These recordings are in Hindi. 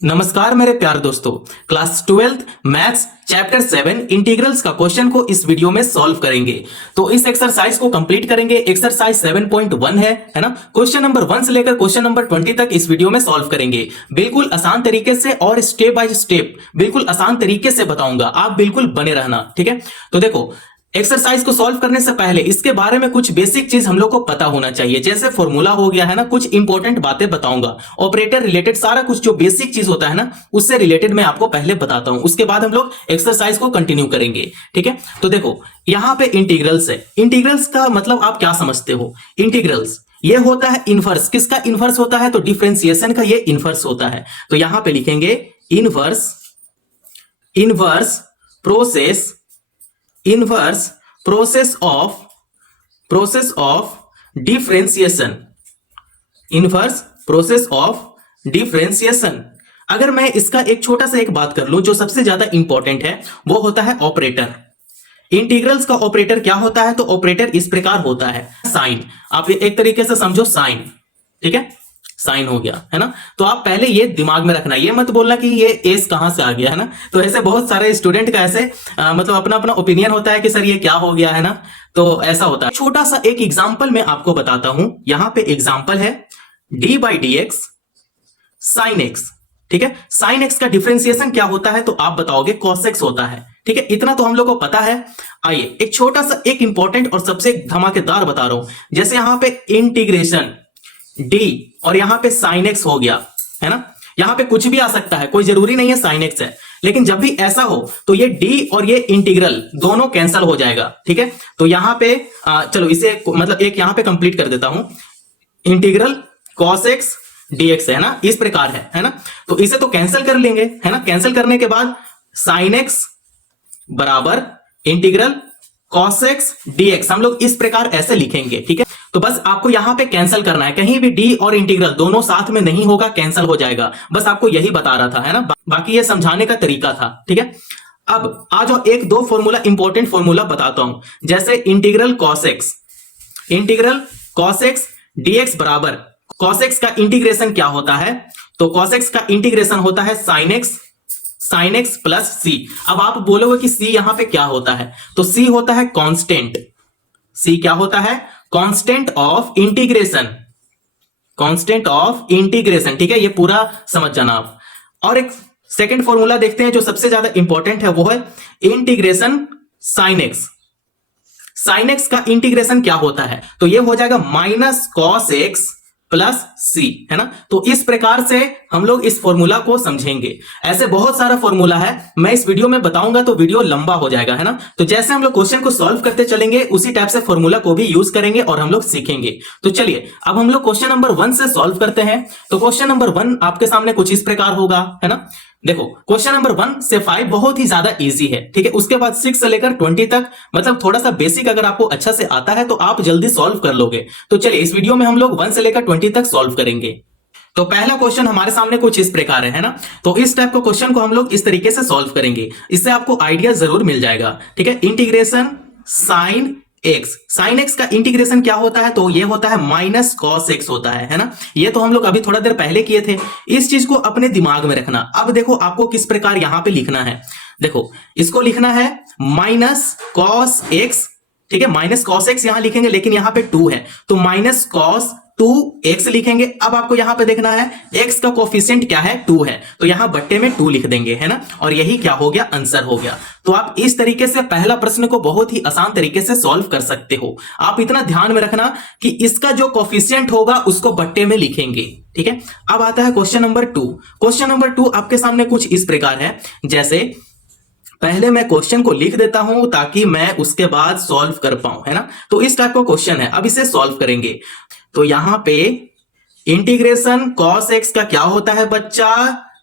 नमस्कार मेरे प्यारे दोस्तों। Class 12th maths chapter 7 integrals का क्वेश्चन को इस वीडियो में सॉल्व करेंगे। तो इस एक्सरसाइज को कंप्लीट करेंगे। एक्सरसाइज 7.1 है ना। क्वेश्चन नंबर 1 से लेकर क्वेश्चन नंबर 20 तक इस वीडियो में सॉल्व करेंगे, बिल्कुल आसान तरीके से और स्टेप बाय स्टेप बिल्कुल आसान तरीके से बताऊंगा। आप बिल्कुल बने रहना, ठीक है। तो देखो, एक्सरसाइज को सॉल्व करने से पहले इसके बारे में कुछ बेसिक चीज हम लोग को पता होना चाहिए। जैसे फॉर्मूला हो गया है ना, कुछ इंपॉर्टेंट बातें बताऊंगा, ऑपरेटर रिलेटेड सारा कुछ जो बेसिक चीज होता है ना उससे रिलेटेड मैं आपको पहले बताता हूं। उसके बाद हम लोग एक्सरसाइज को कंटिन्यू करेंगे, ठीक है। तो देखो, यहां पे इंटीग्रल्स है। इंटीग्रल्स का मतलब आप क्या समझते हो? इंटीग्रल्स ये होता है इनवर्स। किसका इनवर्स होता है? तो डिफरेंशिएशन का ये इनवर्स होता है। तो यहां पे लिखेंगे inverse, inverse process, inverse process of differentiation, inverse process of differentiation. अगर मैं इसका एक छोटा सा एक बात कर लूं जो सबसे ज्यादा इंपॉर्टेंट है, वो होता है ऑपरेटर। इंटीग्रल्स का ऑपरेटर क्या होता है? तो ऑपरेटर इस प्रकार होता है साइन। आप एक तरीके से समझो साइन, ठीक है, साइन हो गया है ना। तो आप पहले ये दिमाग में रखना, ये मत बोलना कि ये एस कहां से आ गया है ना। तो ऐसे बहुत सारे स्टूडेंट का ऐसे मतलब अपना अपना ओपिनियन होता है कि सर ये क्या हो गया है ना। तो ऐसा होता है। छोटा सा एक एग्जांपल मैं आपको बताता हूं। यहां पे एग्जांपल है D by D x sine x, ठीक है। साइन एक्स का डिफरेंशिएशन क्या होता है? तो आप बताओगे कॉस एक्स होता है, ठीक है। इतना तो हम लोग को पता है। आइए एक छोटा सा एक इंपॉर्टेंट और सबसे धमाकेदार बता रहा हूं। जैसे यहां पे इंटीग्रेशन डी और यहां पे साइन एक्स हो गया है ना। यहां पे कुछ भी आ सकता है, कोई जरूरी नहीं है साइन एक्स है, लेकिन जब भी ऐसा हो तो ये डी और ये इंटीग्रल दोनों कैंसिल हो जाएगा, ठीक है। तो यहां पे चलो इसे मतलब एक यहां पे कंप्लीट कर देता हूं। इंटीग्रल कॉस एक्स डीएक्स है ना, इस प्रकार है ना। तो इसे तो कैंसिल कर लेंगे, है ना। कैंसिल करने के बाद साइन एक्स बराबर इंटीग्रल कॉस एक्स डीएक्स हम लोग इस प्रकार ऐसे लिखेंगे, ठीक है। तो बस आपको यहां पे कैंसिल करना है, कहीं भी डी और इंटीग्रल दोनों साथ में नहीं होगा, कैंसिल हो जाएगा। बस आपको यही बता रहा था, है ना। बाकी ये समझाने का तरीका था, ठीक है। अब आ जाओ, एक दो फॉर्मूला इंपॉर्टेंट फॉर्मूला बताता हूं। जैसे integral cos x, integral cos x dx बराबर कॉस एक्स का इंटीग्रेशन क्या होता है? तो कॉस एक्स का इंटीग्रेशन होता है साइन एक्स प्लस सी। अब आप बोलोगे कि सी यहां पे क्या होता है? तो सी होता है कांस्टेंट। सी क्या होता है? Constant of integration, constant of integration, ठीक है। ये पूरा समझ जाना आप। और एक सेकंड फॉर्मूला देखते हैं जो सबसे ज्यादा इंपॉर्टेंट है, वो है integration sine x. Sine x का इंटीग्रेशन क्या होता है? तो ये हो जाएगा माइनस कॉस एक्स प्लस सी, है ना। तो इस प्रकार से हम लोग इस फॉर्मूला को समझेंगे। ऐसे बहुत सारा फॉर्मूला है, मैं इस वीडियो में बताऊंगा तो वीडियो लंबा हो जाएगा, है ना। तो जैसे हम लोग क्वेश्चन को सॉल्व करते चलेंगे उसी टाइप से फॉर्मूला को भी यूज करेंगे और हम लोग सीखेंगे। तो चलिए अब हम लोग क्वेश्चन नंबर 1 से सॉल्व करते हैं। तो क्वेश्चन नंबर 1 आपके सामने कुछ इस प्रकार होगा, है ना। देखो, क्वेश्चन नंबर 1 से 5 बहुत ही ज्यादा इजी है, ठीक है। उसके बाद 6 से लेकर 20 तक मतलब थोड़ा सा बेसिक अगर आपको अच्छा से आता है तो आप जल्दी सॉल्व कर लोगे। तो चलिए इस वीडियो में हम लोग 1 से लेकर 20 तक सॉल्व करेंगे। तो पहला क्वेश्चन हमारे सामने कुछ इस प्रकार है ना। तो इस टाइप का क्वेश्चन को हम लोग इस तरीके से सॉल्व करेंगे, इससे आपको आइडिया जरूर मिल जाएगा, ठीक है। Integration sine x, sine x का इंटीग्रेशन क्या होता है? तो ये होता है माइनस कॉस एक्स होता है ना। ये तो हम लोग अभी थोड़ा देर पहले किए थे। इस चीज को अपने दिमाग में रखना। अब देखो आपको किस प्रकार यहां पे लिखना है। देखो, इसको लिखना है माइनस कॉस एक्स, ठीक है। माइनस कॉस एक्स यहां लिखेंगे, लेकिन यहां पे 2 है तो माइनस कॉस 2x लिखेंगे। अब आपको यहां पे देखना है x का कोफिशिएंट क्या है? 2 है, तो यहां बट्टे में 2 लिख देंगे, है ना। और यही क्या हो गया? आंसर हो गया। तो आप इस तरीके से पहला प्रश्न को बहुत ही आसान तरीके से सॉल्व कर सकते हो। आप इतना ध्यान में रखना कि इसका जो कोफिशिएंट होगा उसको बट्टे में लिखेंगे, ठीक है। अब आता है क्वेश्चन नंबर 2। क्वेश्चन नंबर 2 आपके सामने कुछ इस प्रकार है। जैसे पहले मैं क्वेश्चन को लिख देता हूं ताकि मैं उसके बाद सॉल्व कर पाऊं, है ना। तो इस टाइप का क्वेश्चन है, अब इसे सॉल्व करेंगे। तो यहां पे इंटीग्रेशन कॉस एक्स का क्या होता है बच्चा?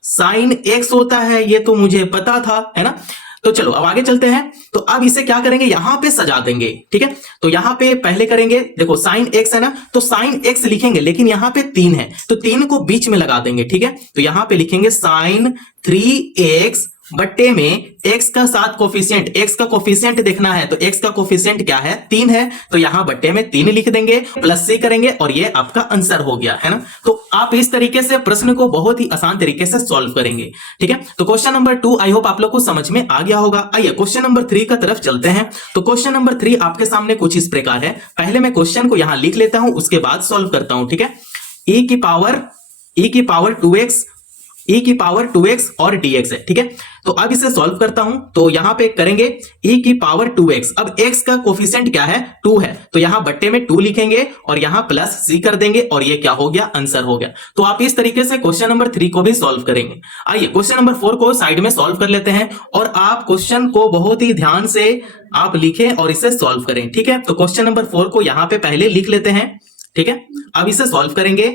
साइन एक्स होता है, ये तो मुझे पता था, है ना। तो चलो अब आगे चलते हैं। तो अब इसे क्या करेंगे? यहां पे सजा देंगे, ठीक है। तो यहां पे पहले करेंगे, देखो साइन एक्स है ना, तो साइन एक्स लिखेंगे, लेकिन यहां पे 3 है तो 3 को बीच में लगा देंगे, ठीक है। तो यहां पे लिखेंगे साइन 3x बट्टे में x का साथ कोफिशिएंट, x का कोफिशिएंट देखना है तो x का कोफिशिएंट क्या है 3 है, तो यहां बट्टे में 3 लिख देंगे, प्लस c करेंगे और ये आपका आंसर हो गया है ना। तो आप इस तरीके से प्रश्न को बहुत ही आसान तरीके से सॉल्व करेंगे। ठीक है, तो क्वेश्चन नंबर 2 आई होप आप लोग को समझ में आ गया होगा। आइए क्वेश्चन नंबर 3 का तरफ चलते हैं। तो क्वेश्चन नंबर 3 आपके सामने कुछ इस प्रकार है। पहले मैं क्वेश्चन को यहां लिख लेता हूं, उसके बाद सॉल्व करता हूं। ठीक है, e की पावर 2x और dx है। ठीक है, तो अब इसे सॉल्व करता हूं, तो यहां पे करेंगे e की पावर 2x। अब x का कोफिशिएंट क्या है 2 है, तो यहां बट्टे में 2 लिखेंगे और यहां प्लस c कर देंगे और ये क्या हो गया आंसर हो गया। तो आप इस तरीके से क्वेश्चन नंबर 3 को भी सॉल्व करेंगे। आइए क्वेश्चन नंबर 4 को साइड में सॉल्व कर लेते हैं और आप क्वेश्चन को बहुत ही ध्यान से आप लिखें और इसे सॉल्व करें। ठीक है, तो क्वेश्चन नंबर 4 को यहां पे पहले लिख लेते हैं। ठीक है, अब इसे सॉल्व करेंगे,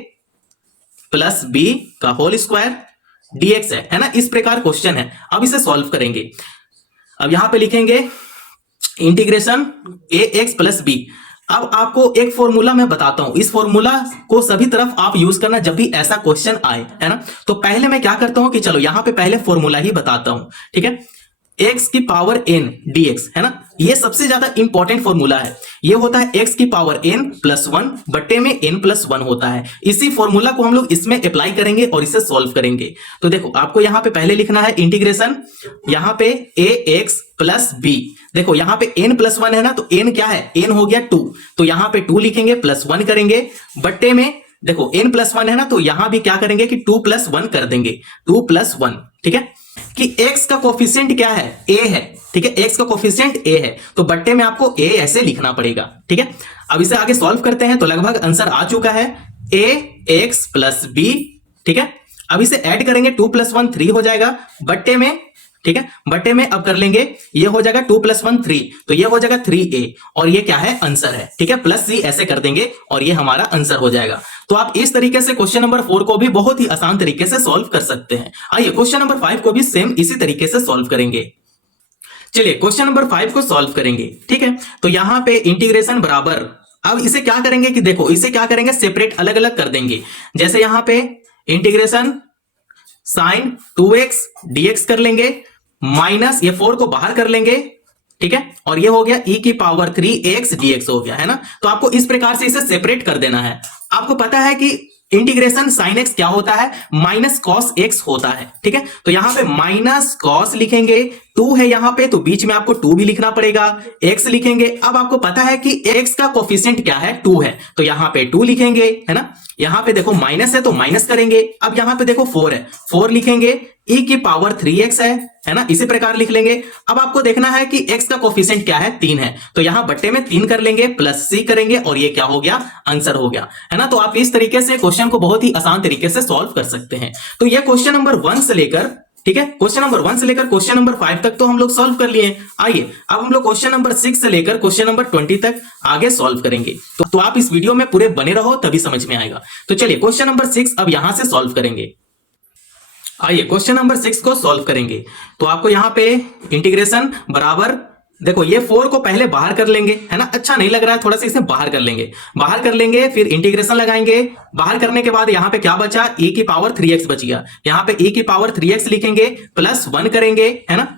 प्लस b का होल स्क्वायर dx है ना, इस प्रकार क्वेश्चन है। अब इसे सॉल्व करेंगे, अब यहां पे लिखेंगे इंटीग्रेशन ax प्लस b। अब आपको एक फॉर्मूला मैं बताता हूं, इस फॉर्मूला को सभी तरफ आप यूज करना जब भी ऐसा क्वेश्चन आए, है ना। तो पहले मैं क्या करता हूं कि चलो यहां पे पहले फॉर्मूला ही बताता हूं। ठीक है, x की पावर n dx है ना, ये सबसे ज्यादा इंपॉर्टेंट फॉर्मूला है। ये होता है x की पावर n प्लस 1 बट्टे में n प्लस 1 होता है। इसी फॉर्मूला को हम लोग इसमें अप्लाई करेंगे और इसे सॉल्व करेंगे। तो देखो आपको यहां पे पहले लिखना है इंटीग्रेशन, यहां पे ax प्लस b। देखो यहां पे n प्लस 1 है ना, तो n क्या है, n हो गया 2, तो यहां पे 2 लिखेंगे, प्लस 1 करेंगे, बट्टे में देखो n प्लस 1 है ना, तो यहां भी क्या करेंगे कि 2 प्लस 1 कर देंगे, 2 प्लस 1। ठीक है, कि x का कोफिशिएंट क्या है a है। ठीक है, x का कोफिशिएंट a है, तो बट्टे में आपको a ऐसे लिखना पड़ेगा। ठीक है, अब इसे आगे सॉल्व करते हैं, तो लगभग आंसर आ चुका है ax प्लस b। ठीक है, अब इसे ऐड करेंगे, 2 प्लस 1 3 हो जाएगा, बट्टे में ठीक है, बट्टे में अब कर लेंगे, ये हो जाएगा 2 प्लस 1 3, तो ये हो जाएगा 3a और ये क्या है आंसर है। ठीक है, प्लस c ऐसे कर देंगे और ये हमारा आंसर हो जाएगा। तो आप इस तरीके से क्वेश्चन नंबर 4 को भी बहुत ही आसान तरीके से सॉल्व कर सकते हैं। आइए क्वेश्चन नंबर 5 को भी सेम इसी तरीके से सॉल्व करेंगे। चलिए क्वेश्चन नंबर 5 को सॉल्व करेंगे। ठीक है, तो यहां पे इंटीग्रेशन बराबर, अब इसे क्या करेंगे कि देखो इसे क्या करेंगे सेपरेट अलग अलग कर देंगे। जैसे यहां पे इंटीग्रेशन साइन 2x dx कर लेंगे, माइनस ये 4 को बाहर कर लेंगे। ठीक है, और ये हो गया e की पावर 3x dx हो गया, है ना। तो आपको इस प्रकार से इसे सेपरेट कर देना है। आपको पता है कि इंटीग्रेशन साइन x क्या होता है, माइनस कॉस x होता है। ठीक है, तो यहां पे माइनस कॉस लिखेंगे, 2 है यहां पे, तो बीच में आपको 2 भी लिखना पड़ेगा, x लिखेंगे। अब आपको पता है कि x का कोफिशिएंट क्या है 2 है, तो यहां पे 2 लिखेंगे, है ना। यहां पे देखो माइनस है तो माइनस करेंगे, अब यहां पे देखो 4 है, 4 लिखेंगे, e की पावर 3x है ना, इसी प्रकार लिख लेंगे। अब आपको देखना है कि x का कोफिशिएंट क्या है 3 है, तो यहां बट्टे में 3 कर लेंगे, प्लस c करेंगे और ये क्या हो गया आंसर हो गया, है ना। तो आप इस तरीके से क्वेश्चन को बहुत ही आसान तरीके से सॉल्व कर सकते हैं। तो ये क्वेश्चन नंबर 1 से लेकर, ठीक है, क्वेश्चन नंबर 1 से लेकर क्वेश्चन नंबर 5 तक तो हम लोग सॉल्व कर लिए। आइए अब हम लोग क्वेश्चन नंबर 6 से लेकर क्वेश्चन नंबर 20 तक आगे सॉल्व करेंगे। तो आप इस वीडियो में पूरे बने रहो, तभी समझ में आएगा। तो चलिए क्वेश्चन नंबर 6 अब यहां से सॉल्व करेंगे। आइए क्वेश्चन नंबर 6 को सॉल्व करेंगे। तो आपको यहां पे इंटीग्रेशन बराबर, देखो ये 4 को पहले बाहर कर लेंगे, है ना, अच्छा नहीं लग रहा है, थोड़ा सा इसे बाहर कर लेंगे, फिर इंटीग्रेशन लगाएंगे। बाहर करने के बाद यहाँ पे क्या बचा, e की पावर 3x बच गया, यहाँ पे e की पावर 3x लिखेंगे, प्लस 1 करेंगे, है ना,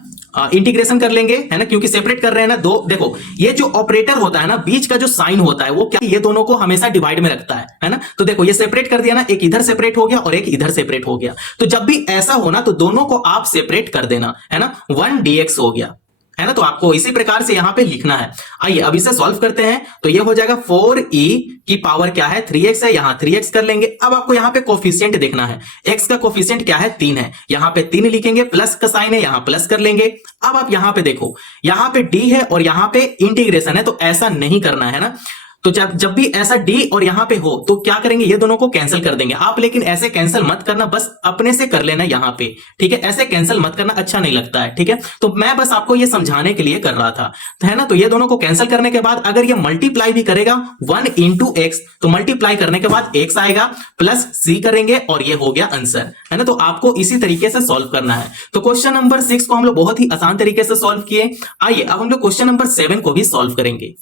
इंटीग्रेशन कर लेंगे, है ना, क्योंकि सेपरेट कर रहे हैं ना दो। देखो ये जो ऑपरेटर होता है ना, बीच का जो साइन होता है वो क्या, ये दोनों को हमेशा डिवाइड में रखता है ना। तो देखो ये सेपरेट कर दिया ना, एक इधर सेपरेट हो गया और एक इधर सेपरेट हो गया। तो जब भी ऐसा हो ना, तो दोनों को आप सेपरेट कर देना, है ना, 1 dx हो गया, है ना। तो आपको इसी प्रकार से यहां पे लिखना है। आइए अब इसे सॉल्व करते हैं। तो ये हो जाएगा 4e की पावर क्या है 3x है, यहां 3x कर लेंगे। अब आपको यहां पे कोफिशिएंट देखना है, x का कोफिशिएंट क्या है 3 है, यहां पे 3 लिखेंगे, प्लस का साइन है यहां प्लस कर लेंगे। अब आप यहां पे देखो, यहां पे d है और यहां पे इंटीग्रेशन है, तो ऐसा नहीं करना है ना। तो जब भी ऐसा d और यहां पे हो तो क्या करेंगे, ये दोनों को कैंसिल कर देंगे आप। लेकिन ऐसे कैंसिल मत करना, बस अपने से कर लेना यहां पे, ठीक है। ऐसे कैंसिल मत करना, अच्छा नहीं लगता है, ठीक है। तो मैं बस आपको ये समझाने के लिए कर रहा था, है ना। तो ये दोनों को कैंसिल करने के बाद अगर ये मल्टीप्लाई भी करेगा 1 इंटू एक्स, तो मल्टीप्लाई करने के बाद x आएगा, प्लस c करेंगे और ये हो गया आंसर, है ना। तो आपको इसी तरीके से सॉल्व करना है। तो क्वेश्चन नंबर 6 को हम लोग बहुत ही आसान तरीके से सॉल्व किए। आइए अब हम लोग क्वेश्चन नंबर 7 को भी सॉल्व करेंगे।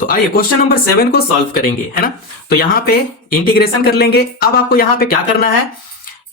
तो आइए क्वेश्चन नंबर 7 को सॉल्व करेंगे, है ना। तो यहां पे इंटीग्रेशन कर लेंगे। अब आपको यहां पे क्या करना है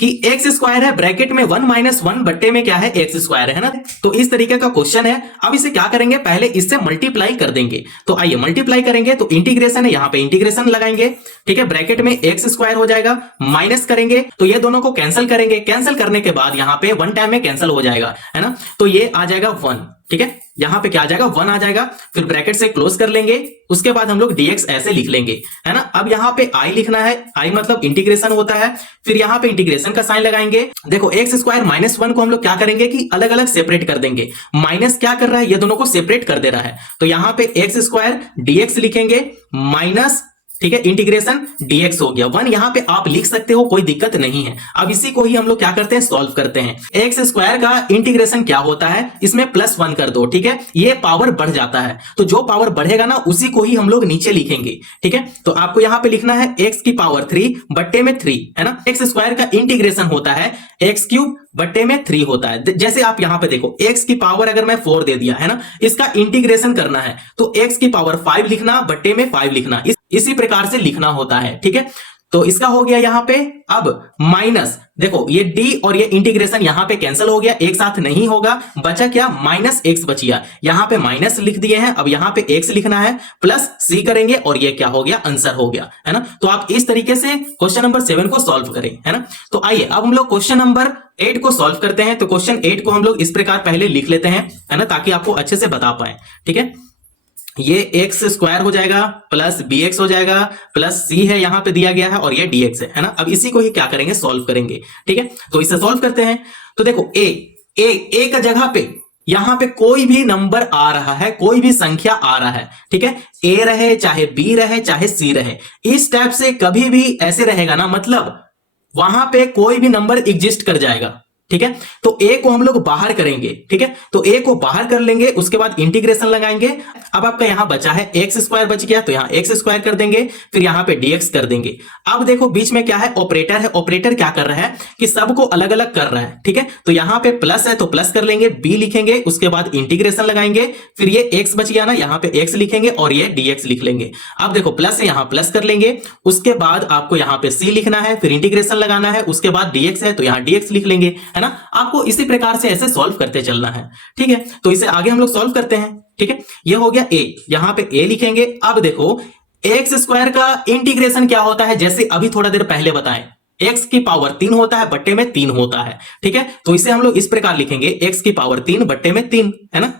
कि एक्स स्क्वायर है ब्रैकेट में 1 माइनस 1 बट्टे में क्या है एक्स स्क्वायर है ना। तो इस तरीके का क्वेश्चन है। अब इसे क्या करेंगे, पहले इससे मल्टीप्लाई कर देंगे। तो आइए मल्टीप्लाई करेंगे, तो इंटीग्रेशन है, यहां पे इंटीग्रेशन लगाएंगे, ठीक है। ब्रैकेट में एक्स स्क्वायर हो जाएगा, माइनस करेंगे तो ये दोनों को कैंसिल करेंगे, कैंसिल करने के बाद यहां पे 1 टाइम में कैंसिल हो जाएगा, है ना। तो ये आ जाएगा 1, ठीक है। यहां पे क्या आ जाएगा 1 आ जाएगा, फिर ब्रैकेट से क्लोज कर लेंगे, उसके बाद हम लोग dx ऐसे लिख लेंगे, है ना। अब यहां पे i लिखना है, i मतलब इंटीग्रेशन होता है, फिर यहां पे इंटीग्रेशन का साइन लगाएंगे। देखो एक्स स्क्वायर माइनस 1 को हम लोग क्या करेंगे कि अलग अलग सेपरेट कर देंगे। माइनस क्या कर रहा है, ये दोनों को सेपरेट कर दे रहा है, तो यहां पे एक्स स्क्वायर dx लिखेंगे माइनस, ठीक है, इंटीग्रेशन dx हो गया 1। यहां पे आप लिख सकते हो, कोई दिक्कत नहीं है। अब इसी को ही हम लोग क्या करते हैं, सॉल्व करते हैं। एक्स स्क्वायर का इंटीग्रेशन क्या होता है, इसमें +1 कर दो, ठीक है। ये पावर बढ़ जाता है, तो जो पावर बढ़ेगा ना उसी को ही हम लोग नीचे लिखेंगे, ठीक है। तो आपको यहां पे लिखना है x की पावर 3 बट्टे में 3, है ना। एक्स स्क्वायर का इंटीग्रेशन होता है x क्यूब बट्टे में 3 होता है। जैसे आप यहां पे देखो x की पावर अगर मैं 4 दे दिया, है ना, इसका इंटीग्रेशन करना है तो x की पावर 5 लिखना बट्टे में 5 लिखना, इसी प्रकार से लिखना होता है, ठीक है। तो इसका हो गया यहां पे। अब माइनस, देखो ये d और ये इंटीग्रेशन यहां पे कैंसिल हो गया, एक साथ नहीं होगा, बचा क्या, माइनस x बच गया। यहां पे माइनस लिख दिए हैं, अब यहां पे x लिखना है, प्लस c करेंगे और ये क्या हो गया, आंसर हो गया, है ना। तो आप इस तरीके से क्वेश्चन नंबर 7 को सॉल्व करें, है ना। तो आइए अब हम लोग क्वेश्चन नंबर 8 को सॉल्व करते हैं। तो क्वेश्चन 8 को हम लोग इस प्रकार पहले लिख लेते हैं, है ना, ताकि आपको अच्छे से बता पाए, ठीक है। ये एक्स स्क्वायर हो जाएगा प्लस bx हो जाएगा प्लस c है यहां पे दिया गया है और ये dx है ना। अब इसी को ही क्या करेंगे, सॉल्व करेंगे, ठीक है। तो इसे सॉल्व करते हैं। तो देखो a का जगह पे यहां पे कोई भी नंबर आ रहा है, कोई भी संख्या आ रहा है, ठीक है। a रहे चाहे b रहे चाहे c रहे, इस टाइप से कभी भी ऐसे रहेगा ना, मतलब वहां पे कोई भी नंबर एग्जिस्ट कर जाएगा, ठीक है। तो a को हम लोग बाहर करेंगे, ठीक है। तो a को बाहर कर लेंगे, उसके बाद इंटीग्रेशन लगाएंगे। अब आपका यहां बचा है एक्स स्क्वायर बच गया, तो यहां एक्स स्क्वायर कर देंगे, फिर यहां पे dx कर देंगे। अब देखो बीच में क्या है, ऑपरेटर है। ऑपरेटर क्या कर रहा है कि सबको अलग अलग कर रहा है, ठीक है। तो यहां पे प्लस है तो प्लस कर लेंगे, b लिखेंगे, उसके बाद इंटीग्रेशन लगाएंगे, फिर ये x बच गया ना, यहां पे x लिखेंगे और ये dx लिख लेंगे। अब देखो प्लस है, यहां प्लस कर लेंगे, उसके बाद आपको यहां पे c लिखना है, फिर इंटीग्रेशन लगाना है, उसके बाद dx है तो यहां dx लिख लेंगे, है ना। आपको इसी प्रकार से ऐसे सॉल्व करते चलना है, ठीक है। तो इसे आगे हम लोग सॉल्व करते हैं, ठीक है। ये हो गया a, यहां पे a लिखेंगे। अब देखो एक्स स्क्वायर का इंटीग्रेशन क्या होता है, जैसे अभी थोड़ा देर पहले बताएं, x की पावर 3 होता है बट्टे में 3 होता है, ठीक है। तो इसे हम लोग इस प्रकार लिखेंगे, x की पावर 3 बट्टे में 3, है ना,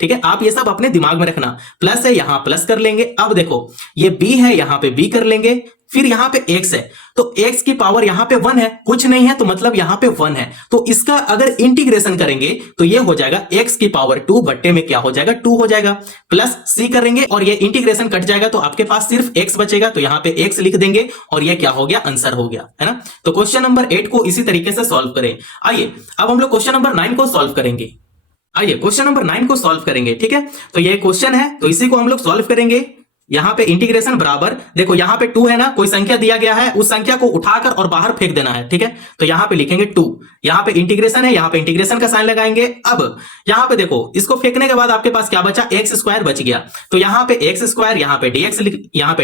ठीक है। आप ये सब अपने दिमाग में रखना। प्लस है, यहां प्लस कर लेंगे। अब देखो ये b है, यहां पे b कर लेंगे, फिर यहां पे x है, तो x की पावर यहां पे 1 है, कुछ नहीं है तो मतलब यहां पे 1 है, तो इसका अगर इंटीग्रेशन करेंगे तो ये हो जाएगा x की पावर 2 बट्टे में क्या हो जाएगा, 2 हो जाएगा, प्लस c करेंगे और ये इंटीग्रेशन कट जाएगा तो आपके पास सिर्फ x बचेगा, तो यहां पे x लिख देंगे और ये क्या हो गया, आंसर हो गया, है ना। तो क्वेश्चन नंबर 8 को इसी तरीके से सॉल्व करें। आइए अब हम लोग क्वेश्चन नंबर 9 को सॉल्व करेंगे। आइए क्वेश्चन नंबर 9 को सॉल्व करेंगे, ठीक है। तो ये क्वेश्चन है तो इसी को हम लोग सॉल्व करेंगे। यहां पे इंटीग्रेशन बराबर, देखो यहां पे 2 है ना, कोई संख्या दिया गया है, उस संख्या को उठाकर और बाहर फेंक देना है, ठीक है। तो यहां पे लिखेंगे 2, यहां पे इंटीग्रेशन है, यहां पे इंटीग्रेशन का साइन लगाएंगे। अब यहां पे देखो इसको फेंकने के बाद आपके पास क्या बचा, एक्स स्क्वायर बच गया, तो यहां पे एक्स स्क्वायर, यहां पे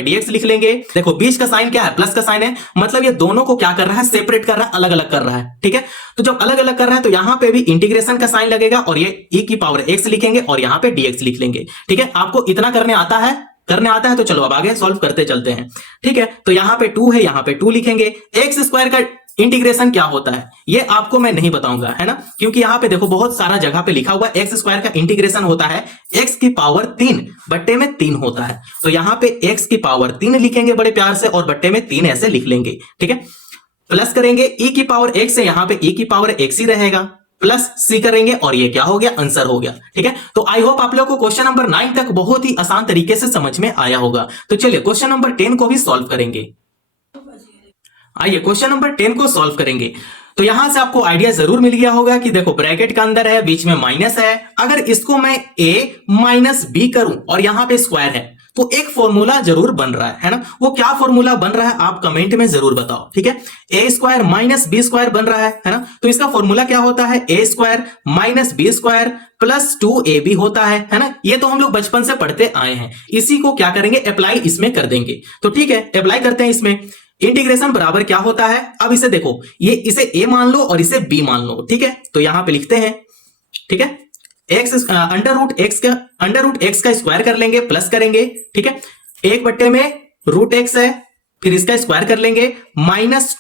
dx लिख लेंगे। देखो बीच का साइन क्या है, प्लस का साइन है, मतलब ये दोनों को क्या कर रहा है, सेपरेट कर रहा है, अलग अलग कर रहा है, ठीक है। तो जब अलग अलग कर रहा है तो यहां पे भी इंटीग्रेशन का साइन लगेगा और ये e की पावर x लिखेंगे और यहां पे dx लिख लेंगे, ठीक है। आपको इतना करने आता है तो चलो अब आगे सॉल्व करते चलते हैं, ठीक है। तो यहां पे 2 है, यहां पे 2 लिखेंगे। एक्स स्क्वायर का इंटीग्रेशन क्या होता है ये आपको मैं नहीं बताऊंगा, है ना, क्योंकि यहां पे देखो बहुत सारा जगह पे लिखा हुआ है। एक्स स्क्वायर का इंटीग्रेशन होता है x की पावर 3 बट्टे में 3 होता है, तो यहां पे x की पावर 3 लिखेंगे बड़े प्यार से और बट्टे में 3 ऐसे लिख लेंगे, ठीक है। प्लस करेंगे, e की पावर x है, यहां पे e की पावर x ही रहेगा, प्लस c करेंगे और ये क्या हो गया, आंसर हो गया, ठीक है। तो आई होप आप लोगों को क्वेश्चन नंबर 9 तक बहुत ही आसान तरीके से समझ में आया होगा। तो चलिए क्वेश्चन नंबर 10 को भी सॉल्व करेंगे। आइए क्वेश्चन नंबर 10 को सॉल्व करेंगे। तो यहां से आपको आइडिया जरूर मिल गया होगा कि देखो ब्रैकेट का अंदर है, बीच में माइनस है, अगर इसको मैं a माइनस b करूं और यहां पे स्क्वायर है तो एक फॉर्मूला जरूर बन रहा है ना। वो क्या फॉर्मूला बन रहा है आप कमेंट में जरूर बताओ, ठीक है। A square minus b square बन रहा है ना। तो इसका फॉर्मूला क्या होता है, a square minus b square plus 2ab होता है ना। ये तो हम लोग बचपन से पढ़ते आए हैं, इसी को क्या करेंगे, अप्लाई इसमें कर देंगे। तो ठीक है, अप्लाई करते हैं इसमें। इंटीग्रेशन बराबर क्या होता है, अब इसे देखो, ये इसे a मान लो और इसे b मान लो, ठीक है। तो यहां पे लिखते हैं, ठीक है, अंडर रूट एक्स का स्क्वायर कर लेंगे, प्लस करेंगे, ठीक है, 1 में रूट एक्स है, फिर इसका स्क्वायर कर लेंगे, माइनस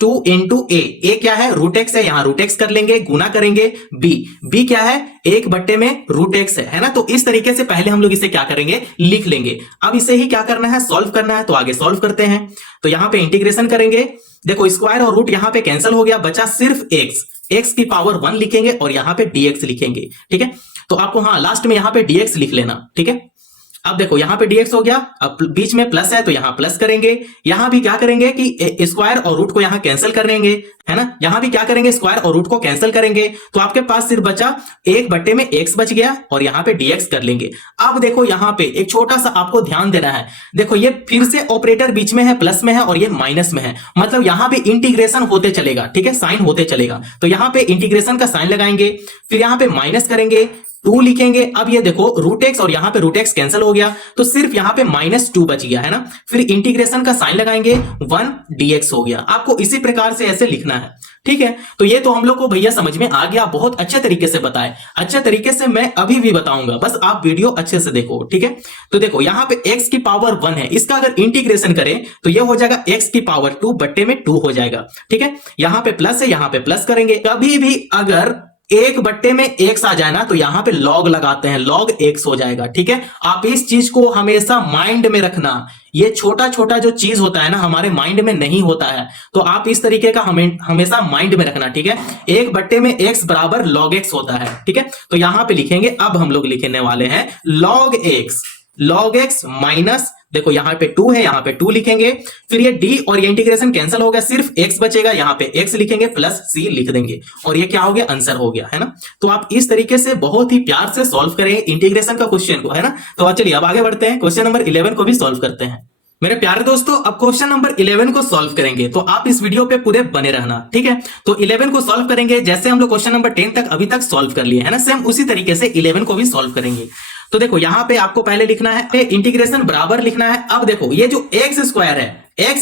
टू इंटू ए क्या है, रूट एक्स है, यहां रूट एक्स कर लेंगे, गुना करेंगे, बी क्या है, 1 में रूट एक्स है ना। तो इस तरीके से पहले हम लोग इसे क्या करेंगे, लिख लेंगे। अब इसे ही क्या करना है, सॉल्व करना है, तो आगे सॉल्व करते हैं। तो यहां पे इंटीग्रेशन करेंगे, देखो स्क्वायर और रूट यहां पे कैंसिल हो गया, बचा सिर्फ एक्स की पावर 1 लिखेंगे और यहां पे dx लिखेंगे, ठीक है। तो आपको हाँ लास्ट में यहां पे dx लिख लेना, ठीक है। अब देखो यहां पे dx हो गया, अब बीच में प्लस है तो यहां प्लस करेंगे, यहां भी क्या करेंगे कि स्क्वायर और रूट को यहां कैंसिल करेंगे, है ना, यहां भी क्या करेंगे, स्क्वायर और रूट को कैंसिल करेंगे, तो आपके पास सिर्फ बचा 1 में x बच गया और यहां पे dx कर लेंगे। अब देखो यहां पे एक छोटा सा आपको ध्यान देना है, देखो ये फिर से ऑपरेटर बीच में है, प्लस में है और ये माइनस में है, मतलब यहां पे इंटीग्रेशन होते चलेगा, ठीक है, साइन होते चलेगा। तो यहां पे इंटीग्रेशन का साइन लगाएंगे, फिर यहां पे माइनस करेंगे, 2 लिखेंगे। अब ये देखो रूट एक्स और यहां पे रूट एक्स कैंसिल हो गया, तो सिर्फ यहां पे -2 बच गया, है ना। फिर इंटीग्रेशन का साइन लगाएंगे, 1 dx हो गया। आपको इसी प्रकार से ऐसे लिखना है, ठीक है। तो ये तो हम लोग को भैया समझ में आ गया, बहुत अच्छे तरीके से बताए, अच्छे तरीके से मैं अभी भी बताऊंगा, बस आप वीडियो अच्छे से देखो, ठीक है। तो देखो यहां पे x की पावर 1 है, इसका अगर इंटीग्रेशन करें तो ये हो जाएगा x की पावर 2 बट्टे में 2 हो जाएगा, ठीक है। यहां पे प्लस है, यहां पे प्लस करेंगे। कभी भी अगर 1 में x आ जाए ना तो यहां पे log लगाते हैं, log x हो जाएगा, ठीक है। आप इस चीज को हमेशा माइंड में रखना, ये छोटा छोटा जो चीज होता है ना हमारे माइंड में नहीं होता है, तो आप इस तरीके का हमेशा माइंड में रखना, ठीक है। 1 में x बराबर log x होता है, ठीक है। तो यहां पे लिखेंगे, अब हम लोग लिखने वाले हैं log x माइनस, देखो यहां पे 2 है, यहां पे 2 लिखेंगे, फिर ये d और ये इंटीग्रेशन कैंसिल हो गया, सिर्फ x बचेगा, यहां पे x लिखेंगे प्लस c लिख देंगे और ये क्या हो गया, आंसर हो गया, है ना। तो आप इस तरीके से बहुत ही प्यार से सॉल्व करेंगे इंटीग्रेशन का क्वेश्चन को, है ना। तो चलिए अब आगे बढ़ते हैं, क्वेश्चन नंबर 11 को भी सॉल्व करते हैं। मेरे प्यारे दोस्तों, अब क्वेश्चन नंबर 11 को सॉल्व करेंगे, तो आप इस वीडियो पे पूरे बने रहना, ठीक है। तो 11 को सॉल्व करेंगे जैसे हम लोग क्वेश्चन नंबर 10 तक अभी तक सॉल्व कर लिए, है ना, सेम उसी तरीके से 11 को भी सॉल्व करेंगे। तो देखो यहां पे आपको पहले लिखना है, इंटीग्रेशन बराबर लिखना है। अब देखो ये जो एक्स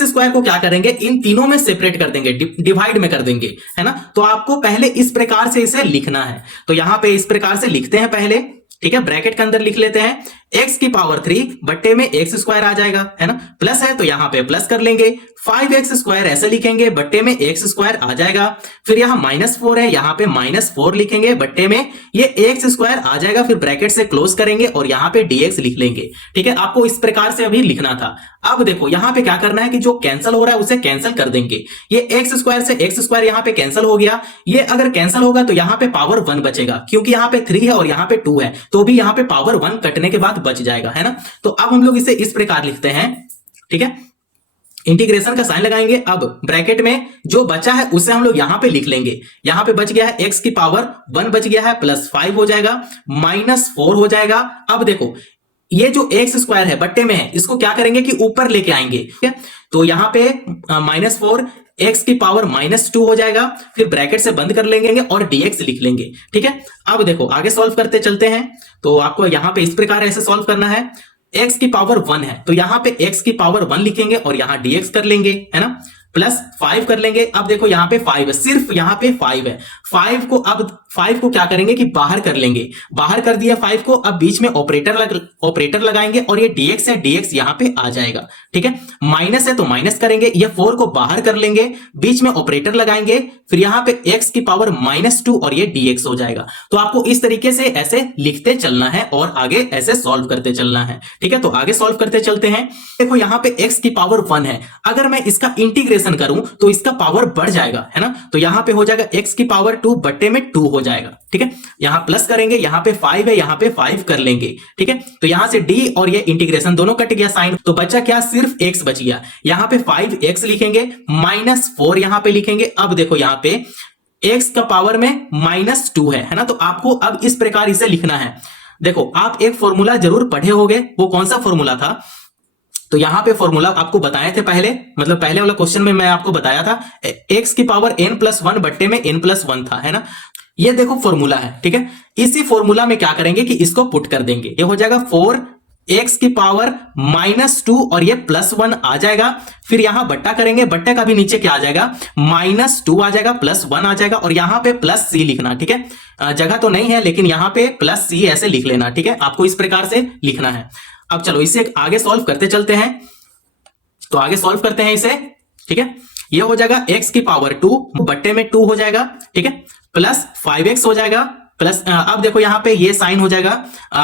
स्क्वायर को क्या करेंगे, इन तीनों में सेपरेट कर देंगे, डिवाइड में कर देंगे, है ना। तो आपको पहले इस प्रकार से इसे लिखना है, तो यहां पे इस प्रकार से लिखते हैं पहले, ठीक है। ब्रैकेट के अंदर लिख लेते हैं, x की पावर 3 बट्टे में x स्क्वायर आ जाएगा, है ना, प्लस है तो यहां पे प्लस कर लेंगे, 5x स्क्वायर ऐसे लिखेंगे, बट्टे में x स्क्वायर आ जाएगा, फिर यहां -4 है, यहां पे -4 लिखेंगे, बट्टे में ये x स्क्वायर आ जाएगा, फिर ब्रैकेट से क्लोज करेंगे और यहां पे dx लिख लेंगे, ठीक है। आपको इस प्रकार से अभी लिखना था। अब देखो यहां पे क्या करना है कि जो कैंसिल हो रहा है उसे कैंसिल कर देंगे, ये x स्क्वायर से x स्क्वायर यहां पे कैंसिल हो गया, ये अगर कैंसिल होगा तो यहां पे पावर 1 बचेगा, क्योंकि यहां पे 3 है और यहां पे 2 है, तो भी यहां पे पावर 1 कटने के बाद बच जाएगा, है ना। तो अब हम लोग इसे इस प्रकार लिखते हैं, ठीक है, इंटीग्रेशन का साइन लगाएंगे। अब ब्रैकेट में जो बचा है उसे हम लोग यहां पे लिख लेंगे, यहां पे बच गया है x की पावर 1 बच गया है, प्लस 5 हो जाएगा, -4 हो जाएगा। अब देखो ये जो x स्क्वायर है बट्टे में है, इसको क्या करेंगे कि ऊपर लेके आएंगे, ठीक है। तो यहां पे -4 x की पावर -2 हो जाएगा, फिर ब्रैकेट से बंद कर लेंगे और dx लिख लेंगे, ठीक है। अब देखो आगे सॉल्व करते चलते हैं, तो आपको यहां पे इस प्रकार ऐसे सॉल्व करना है, x की पावर 1 है तो यहां पे x की पावर 1 लिखेंगे और यहां dx कर लेंगे, है ना, प्लस 5 कर लेंगे। अब देखो यहां पे 5 है, सिर्फ यहां पे 5 है, 5 को क्या करेंगे कि बाहर कर लेंगे, बाहर कर दिया 5 को। अब बीच में ऑपरेटर लगाएंगे और ये dx है, dx यहां पे आ जाएगा, ठीक है। माइनस है तो माइनस करेंगे, ये 4 को बाहर कर लेंगे, बीच में ऑपरेटर लगाएंगे, फिर यहां पे x की पावर -2 और ये dx हो जाएगा। तो आपको इस तरीके से ऐसे लिखते चलना है और आगे ऐसे सॉल्व करते चलना है, ठीक है। तो आगे सॉल्व करते चलते हैं। देखो यहां पे x की पावर 1 है, अगर मैं इसका इंटीग्रेशन करूं तो इसका पावर बढ़ जाएगा, है ना। तो यहां पे हो जाएगा x की पावर 2 बट्टे में 2 हो जाएगा, ठीक है। यहां प्लस करेंगे, यहां पे 5 है, यहां पे 5 कर लेंगे, ठीक है। तो यहां से d और ये इंटीग्रेशन दोनों कट गया साइन, तो बचा क्या, सिर्फ x बच गया। यहां पे 5x लिखेंगे, -4 यहां पे लिखेंगे। अब देखो यहां पे x का पावर में -2 है ना। तो आपको अब इस प्रकार इसे लिखना है। देखो आप एक फॉर्मूला जरूर पढ़े होंगे, वो कौन सा फॉर्मूला था, तो यहां पे फॉर्मूला आपको बताए थे पहले, मतलब पहले वाला क्वेश्चन में मैं आपको बताया था, x की पावर n+1 बट्टे में n+1 था, है ना। ये देखो फॉर्मूला है, ठीक है। इसी फॉर्मूला में क्या करेंगे कि इसको पुट कर देंगे, ये हो जाएगा 4 एक्स की पावर -2 और ये +1 आ जाएगा। फिर यहां बट्टा करेंगे, बट्टे का भी नीचे क्या आ जाएगा, -2 आ जाएगा, +1 आ जाएगा और यहां पे +c लिखना, ठीक है। जगह तो नहीं है लेकिन यहां पे +c ऐसे लिख लेना, ठीक है। आपको इस प्रकार से लिखना है। अब चलो इसे आगे सॉल्व करते चलते हैं। तो आगे सॉल्व करते हैं इसे, ठीक है। ये हो जाएगा x की पावर 2 बट्टे में 2 हो जाएगा, ठीक है, प्लस 5x हो जाएगा प्लस। अब देखो यहां पे ये साइन हो जाएगा,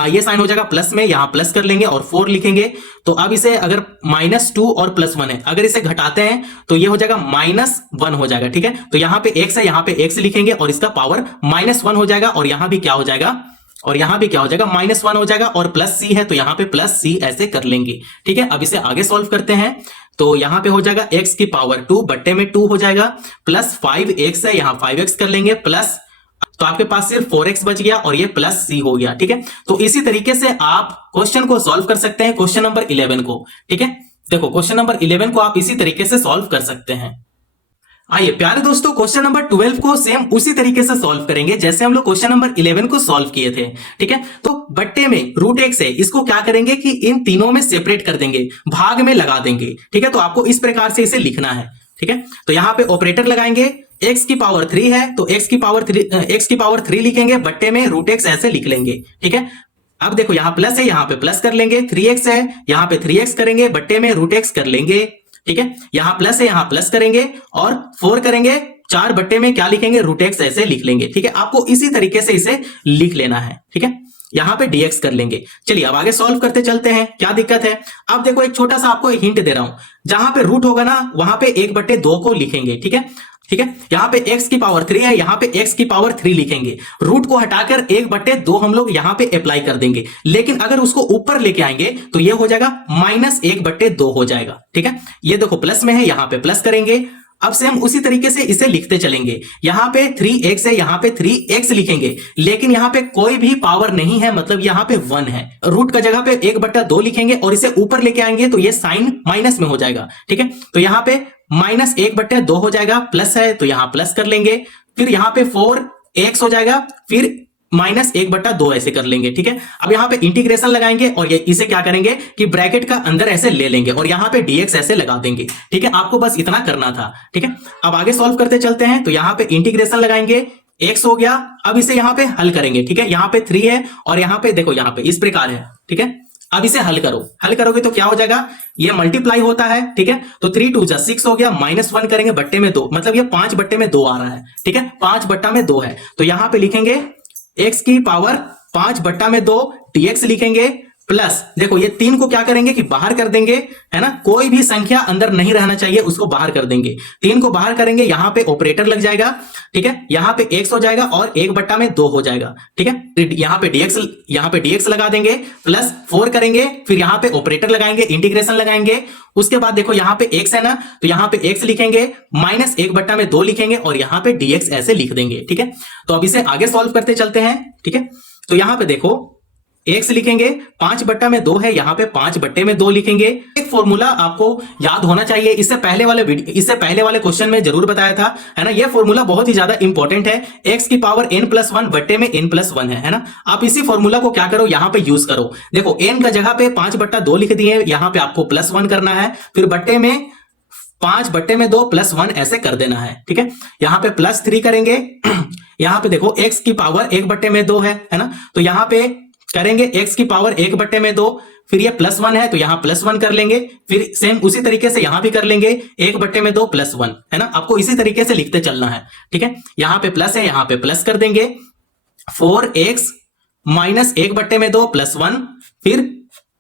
ये साइन हो जाएगा प्लस में, यहां प्लस कर लेंगे और 4 लिखेंगे। तो अब इसे अगर -2 और +1 है, अगर इसे घटाते हैं तो ये हो जाएगा -1 हो जाएगा, ठीक है। तो यहां पे x है, यहां पे x लिखेंगे और इसका पावर -1 हो जाएगा और यहां भी क्या हो जाएगा, और यहां भी क्या हो जाएगा, -1 हो जाएगा और +c है तो यहां पे +c ऐसे कर लेंगे, ठीक है। अब इसे आगे सॉल्व करते हैं। तो यहां पे हो जाएगा x की पावर 2 बट्टे में 2 हो जाएगा, प्लस 5x है, यहां 5x कर लेंगे प्लस, तो आपके पास सिर्फ 4x बच गया और ये +c हो गया, ठीक है। तो इसी तरीके से आप क्वेश्चन को सॉल्व कर सकते हैं, क्वेश्चन नंबर 11 को, ठीक है। देखो क्वेश्चन नंबर 11 को आप इसी तरीके से सॉल्व कर सकते हैं। आइए प्यारे दोस्तों, क्वेश्चन नंबर 12 को सेम उसी तरीके से सॉल्व करेंगे जैसे हम लोग क्वेश्चन नंबर 11 को सॉल्व किए थे, ठीक है। तो बट्टे में √x है, इसको क्या करेंगे कि इन तीनों में सेपरेट कर देंगे, भाग में लगा देंगे, ठीक है। तो आपको इस प्रकार से इसे लिखना है, ठीक है। तो यहां पे ऑपरेटर लगाएंगे, x की पावर 3 है तो x की पावर 3 लिखेंगे, बट्टे में √x ऐसे लिख लेंगे, ठीक है। अब देखो यहां प्लस है, यहां पे प्लस कर लेंगे, 3x है, यहां पे 3x करेंगे, बट्टे में √x कर लेंगे, ठीक है। यहां प्लस है, यहां प्लस करेंगे और 4 करेंगे, 4 बट्टे में क्या लिखेंगे, √x ऐसे लिख लेंगे, ठीक है। आपको इसी तरीके से इसे लिख लेना है, ठीक है। यहां पे dx कर लेंगे। चलिए अब आगे सॉल्व करते चलते हैं, क्या दिक्कत है। अब देखो एक छोटा सा आपको हिंट दे रहा हूं, जहां पे रूट होगा ना वहां पे 1/2 को लिखेंगे, ठीक है, ठीक है। यहां पे x की पावर 3 है, यहां पे x की पावर 3 लिखेंगे, रूट को हटाकर 1/2 हम लोग यहां पे अप्लाई कर देंगे, लेकिन अगर उसको ऊपर लेके आएंगे तो ये हो जाएगा -1/2 हो जाएगा, ठीक है। ये देखो प्लस में है, यहां पे प्लस करेंगे। अब से हम उसी तरीके से इसे लिखते चलेंगे, यहां पे 3x है, यहां पे 3x लिखेंगे, लेकिन यहां पे कोई भी पावर नहीं है, मतलब यहां पे 1 है। रूट का जगह पे 1/2 लिखेंगे और इसे ऊपर लेके आएंगे तो ये साइन माइनस में हो जाएगा, ठीक है। तो यहां पे -1/2 हो जाएगा, प्लस है तो यहां प्लस कर लेंगे, फिर यहां पे 4x हो जाएगा, फिर -1/2 ऐसे कर लेंगे, ठीक है। अब यहां पे इंटीग्रेशन लगाएंगे और ये इसे क्या करेंगे कि ब्रैकेट का अंदर ऐसे ले लेंगे और यहां पे dx ऐसे लगा देंगे, ठीक है। आपको बस इतना करना था, ठीक है। अब आगे सॉल्व करते चलते हैं। तो यहां पे इंटीग्रेशन लगाएंगे, x हो गया। अब इसे यहां पे हल करेंगे, ठीक है। यहां पे 3 है और यहां पे देखो यहां पे इस प्रकार है, ठीक है। अब इसे हल करो, हल करोगे तो क्या हो जाएगा, ये मल्टीप्लाई होता है, ठीक है। तो 3 2 6 हो गया, -1 करेंगे, बट्टे में 2, मतलब ये 5/2 आ रहा है, ठीक है। 5/2 है तो यहां पे लिखेंगे x की पावर 5/2 dx लिखेंगे, प्लस देखो ये 3 को क्या करेंगे कि बाहर कर देंगे, है ना। कोई भी संख्या अंदर नहीं रहना चाहिए, उसको बाहर कर देंगे। 3 को बाहर करेंगे, यहां पे ऑपरेटर लग जाएगा, ठीक है। यहां पे x हो जाएगा और 1/2 हो जाएगा, ठीक है। यहां पे dx लगा देंगे, प्लस 4 करेंगे, फिर यहां पे ऑपरेटर लगाएंगे, इंटीग्रेशन लगाएंगे। उसके बाद देखो यहां पे x है ना, तो यहां पे x लिखेंगे, -1/2 लिखेंगे और यहां पे dx ऐसे लिख देंगे, ठीक है। तो अब इसे आगे सॉल्व करते चलते हैं, ठीक है। तो यहां पे देखो x लिखेंगे, 5/2 है, यहां पे 5/2 लिखेंगे। एक फॉर्मूला आपको याद होना चाहिए, इससे पहले वाले क्वेश्चन में जरूर बताया था, है ना। ये फॉर्मूला बहुत ही ज्यादा इंपॉर्टेंट है, x की पावर n+1 बट्टे में n+1 है ना। आप इसी फॉर्मूला को क्या करो, यहां पे यूज करो। देखो n का जगह पे 5/2 लिख दिए, यहां पे आपको +1 करना है, फिर बट्टे में 5/2 +1 ऐसे कर देना है, ठीक है। यहां पे +3 करेंगे, यहां पे देखो x की पावर 1/2 है ना। तो यहां पे करेंगे x की पावर 1/2, फिर ये +1 है तो यहां +1 कर लेंगे, फिर सेम उसी तरीके से यहां भी कर लेंगे, 1/2 +1, है ना। आपको इसी तरीके से लिखते चलना है, ठीक है। यहां पे प्लस है, यहां पे प्लस कर देंगे, 4x -1/2 +1, फिर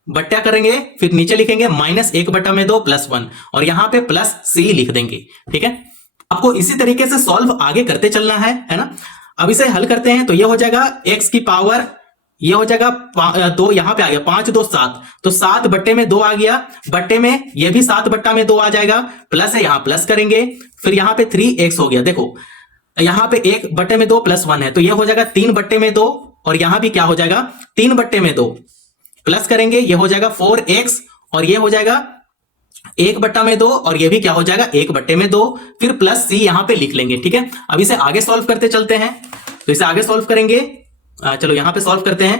बट्टा करेंगे, फिर नीचे लिखेंगे -1/2 +1 और यहां पे +c लिख देंगे, ठीक है। आपको इसी तरीके से सॉल्व आगे करते चलना है ना। अब इसे हल करते हैं तो ये हो जाएगा x की पावर, ये हो जाएगा 2, यहां पे आ गया 5 2 7, तो 7/2 आ गया, बट्टे में ये भी 7/2 आ जाएगा, प्लस है, यहां प्लस करेंगे, फिर यहां पे 3x हो गया। देखो यहां पे 1/2 +1 है तो ये हो जाएगा 3/2 और यहां भी क्या हो जाएगा 3/2, प्लस करेंगे, ये हो जाएगा 4x और ये हो जाएगा 1/2 और ये भी क्या हो जाएगा 1/2, फिर +c यहां पे लिख लेंगे, ठीक है। अब इसे आगे सॉल्व करते चलते हैं। तो इसे आगे सॉल्व करेंगे, चलो यहां पे सॉल्व करते हैं।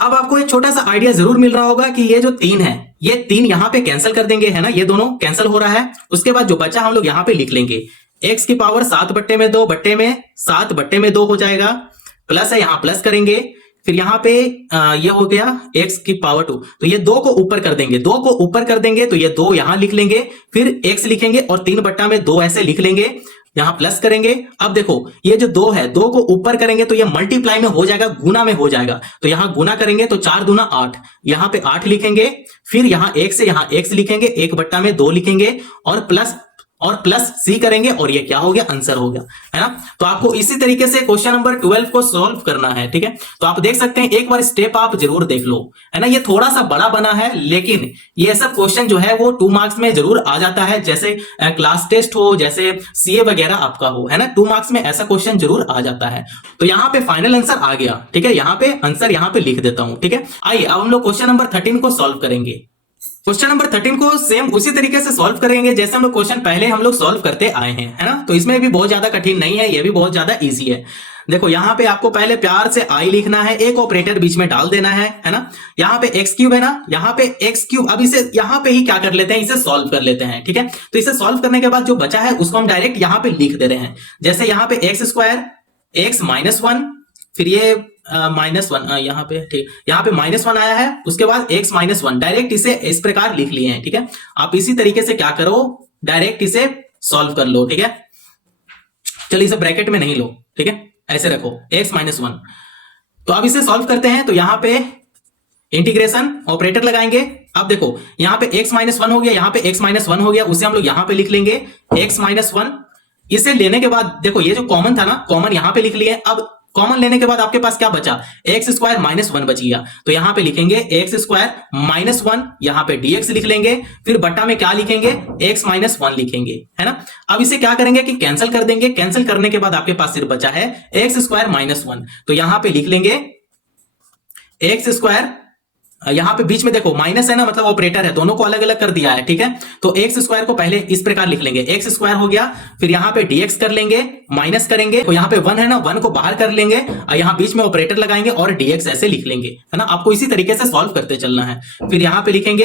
अब आपको एक छोटा सा आइडिया जरूर मिल रहा होगा कि ये जो 3 है, ये 3 यहां पे कैंसिल कर देंगे, है ना, ये दोनों कैंसिल हो रहा है। उसके बाद जो बचा हम लोग यहां पे लिख लेंगे x की पावर 7 बट्टे में 2 बट्टे में 7 बट्टे में 2 हो जाएगा, प्लस है, यहां प्लस करेंगे, फिर यहां पे ये हो गया x की पावर 2, तो ये 2 को ऊपर कर देंगे, 2 को ऊपर कर देंगे तो ये 2 यहां लिख लेंगे, फिर x लिखेंगे और 3 बट्टा में 2 ऐसे लिख लेंगे, यहां प्लस करेंगे। अब देखो ये जो 2 है, 2 को ऊपर करेंगे तो ये मल्टीप्लाई में हो जाएगा, गुना में हो जाएगा, तो यहां गुना करेंगे तो 4 दूना 8, यहां पे 8 लिखेंगे, फिर यहां 1 से यहां x लिखेंगे, 1 बट्टा में 2 लिखेंगे और प्लस सी करेंगे और ये क्या हो गया, आंसर हो गया, है ना। तो आपको इसी तरीके से क्वेश्चन नंबर 12 को सॉल्व करना है, ठीक है। तो आप देख सकते हैं, एक बार स्टेप आप जरूर देख लो, है ना। ये थोड़ा सा बड़ा बना है, लेकिन ये सब क्वेश्चन जो है वो 2 मार्क्स में जरूर आ जाता है, जैसे क्लास टेस्ट हो, जैसे सीए वगैरह आपका हो, है ना, 2 मार्क्स में ऐसा क्वेश्चन जरूर आ जाता है। तो यहाँ पे फाइनल आंसर आ गया, ठीक है, यहाँ पे आंसर यहाँ पे लिख देता हूं, ठीक है। आइए अब हम लोग क्वेश्चन नंबर 13 को सॉल्व करेंगे। क्वेश्चन नंबर 13 को सेम उसी तरीके से सॉल्व करेंगे जैसे हम लोग क्वेश्चन पहले हम लोग सॉल्व करते आए हैं, है ना। तो इसमें भी बहुत ज्यादा कठिन नहीं है, ये भी बहुत ज्यादा इजी है। देखो यहाँ पे आपको पहले प्यार से आई लिखना है, एक ऑपरेटर बीच में डाल देना है ना। यहाँ पे एक्स क्यूब है ना, यहाँ पे एक्स क्यूब, अब इसे यहाँ पे ही क्या कर लेते हैं, इसे सॉल्व कर लेते हैं, ठीक है। तो इसे सॉल्व करने के बाद जो बचा है उसको हम डायरेक्ट यहाँ पे लिख दे रहे हैं। जैसे यहाँ पे एक्स स्क्वायर एक्स माइनस 1, फिर ये -1 यहाँ पे, ठीक, यहाँ पे -1 आया है, उसके बाद x -1, डायरेक्ट इसे इस प्रकार लिख लिए हैं, ठीक है। आप इसी तरीके से क्या करो, डायरेक्ट इसे सॉल्व कर लो, ठीक है। चलिए इसे ब्रैकेट में नहीं लो, ठीक है, ऐसे रखो x -1। तो अब इसे सॉल्व करते हैं, तो यहाँ पे इंटीग्रेशन ऑपरेटर लगाएंगे। अब देखो यहाँ पे x -1 हो गया, यहाँ पे x -1 हो गया, उसे हम लोग यहाँ पे लिख लेंगे x -1। इसे लेने के बाद देखो ये जो कॉमन था ना, कॉमन यहाँ पे लिख लिए। अब कॉमन लेने के बाद आपके पास क्या बचा, एक्स स्क्वायर -1 बच गया, तो यहां पे लिखेंगे एक्स स्क्वायर -1, यहां पे dx लिख लेंगे, फिर बट्टा में क्या लिखेंगे, x -1 लिखेंगे, है ना। अब इसे क्या करेंगे कि कैंसिल कर देंगे, कैंसिल करने के बाद आपके पास सिर्फ बचा है एक्स स्क्वायर -1, तो यहां पे लिख लेंगे एक्स स्क्वायर, यहां पे बीच में देखो माइनस है ना, मतलब ऑपरेटर है, दोनों को अलग अलग कर दिया है, ठीक है। तो एक्स स्क्वायर को पहले इस प्रकार लिख लेंगे, एक्स स्क्वायर हो गया, फिर यहां पे dx कर लेंगे, माइनस करेंगे, तो यहां पे 1 है ना, 1 को बाहर कर लेंगे, यहां बीच में ऑपरेटर लगाएंगे और dx ऐसे लिख लेंगे, है ना। आपको इसी तरीके से सॉल्व करते चलना है। फिर यहां पे लिखेंगे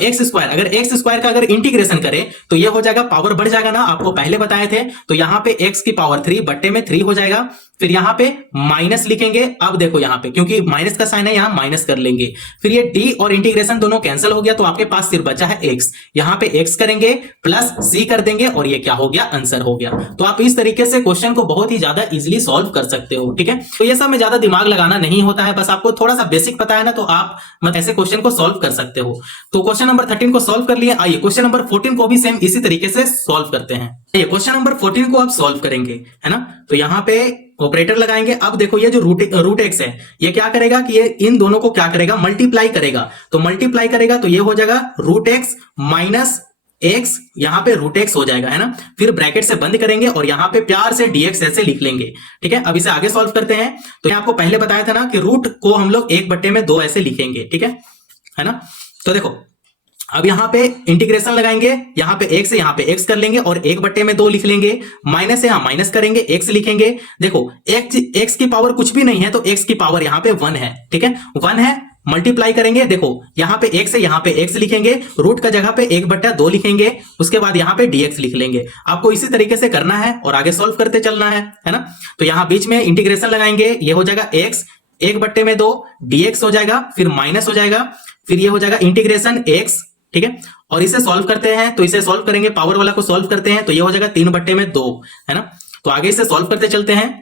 एक्स स्क्वायर, अगर एक्स स्क्वायर का अगर इंटीग्रेशन करें तो ये हो जाएगा, पावर बढ़ जाएगा ना, आपको पहले बताए थे, तो यहां पे एक्स की पावर 3 बट्टे में 3 हो जाएगा, फिर यहां पे माइनस लिखेंगे। अब देखो यहां पे क्योंकि माइनस का साइन है, यहां माइनस कर लेंगे, फिर ये डी और इंटीग्रेशन दोनों कैंसिल हो गया, तो आपके पास सिर्फ बचा है एक्स, यहां पे एक्स करेंगे प्लस सी कर देंगे और ये क्या हो गया, आंसर हो गया। तो आप इस तरीके से क्वेश्चन को बहुत ही ज्यादा इजिली सॉल्व कर सकते हो, ठीक है। तो ये सब में ज्यादा दिमाग लगाना नहीं होता है, बस आपको थोड़ा सा बेसिक पता है ना, तो आप मतलब ऐसे क्वेश्चन को सॉल्व कर सकते हो। तो क्वेश्चन नंबर 13 को सॉल्व कर लिए। आइए क्वेश्चन नंबर 14 को भी सेम इसी तरीके से सॉल्व करते हैं। क्वेश्चन नंबर 14 को आप सॉल्व करेंगे, है ना। तो यहां पे ऑपरेटर लगाएंगे। अब देखो ये जो रूट एक्स है, ये क्या करेगा कि ये इन दोनों को क्या करेगा, मल्टीप्लाई करेगा, तो मल्टीप्लाई करेगा तो ये हो जाएगा रूट एक्स माइनस एक्स, यहां पे रूट एक्स हो जाएगा, है ना। फिर ब्रैकेट से बंद करेंगे और यहां पे प्यार से dx ऐसे लिख लेंगे, ठीक है। अब इसे आगे सॉल्व करते हैं। तो मैं आपको पहले बताया था ना कि रूट को हम लोग 1/2 ऐसे लिखेंगे, ठीक है ना। तो देखो अब यहां पे इंटीग्रेशन लगाएंगे, यहां पे x से यहां पे x कर लेंगे और 1/2 लिख लेंगे, माइनस से यहां माइनस करेंगे, x लिखेंगे। देखो x की पावर कुछ भी नहीं है, तो x की पावर यहां पे 1 है, ठीक है, 1 है, मल्टीप्लाई करेंगे। देखो यहां पे x से यहां पे x लिखेंगे, रूट का जगह पे 1/2 लिखेंगे, उसके बाद यहां पे dx लिख लेंगे। आपको इसी तरीके से करना है और आगे सॉल्व करते चलना है ना। तो यहां बीच में इंटीग्रेशन लगाएंगे, ये हो जाएगा x 1/2 dx हो जाएगा, फिर माइनस हो जाएगा, फिर ये हो जाएगा इंटीग्रेशन x, ठीक है। और इसे सॉल्व करते हैं, तो इसे सॉल्व करेंगे, पावर वाला को सॉल्व करते हैं, तो ये हो जाएगा 3/2, है ना। तो आगे इसे सॉल्व करते चलते हैं।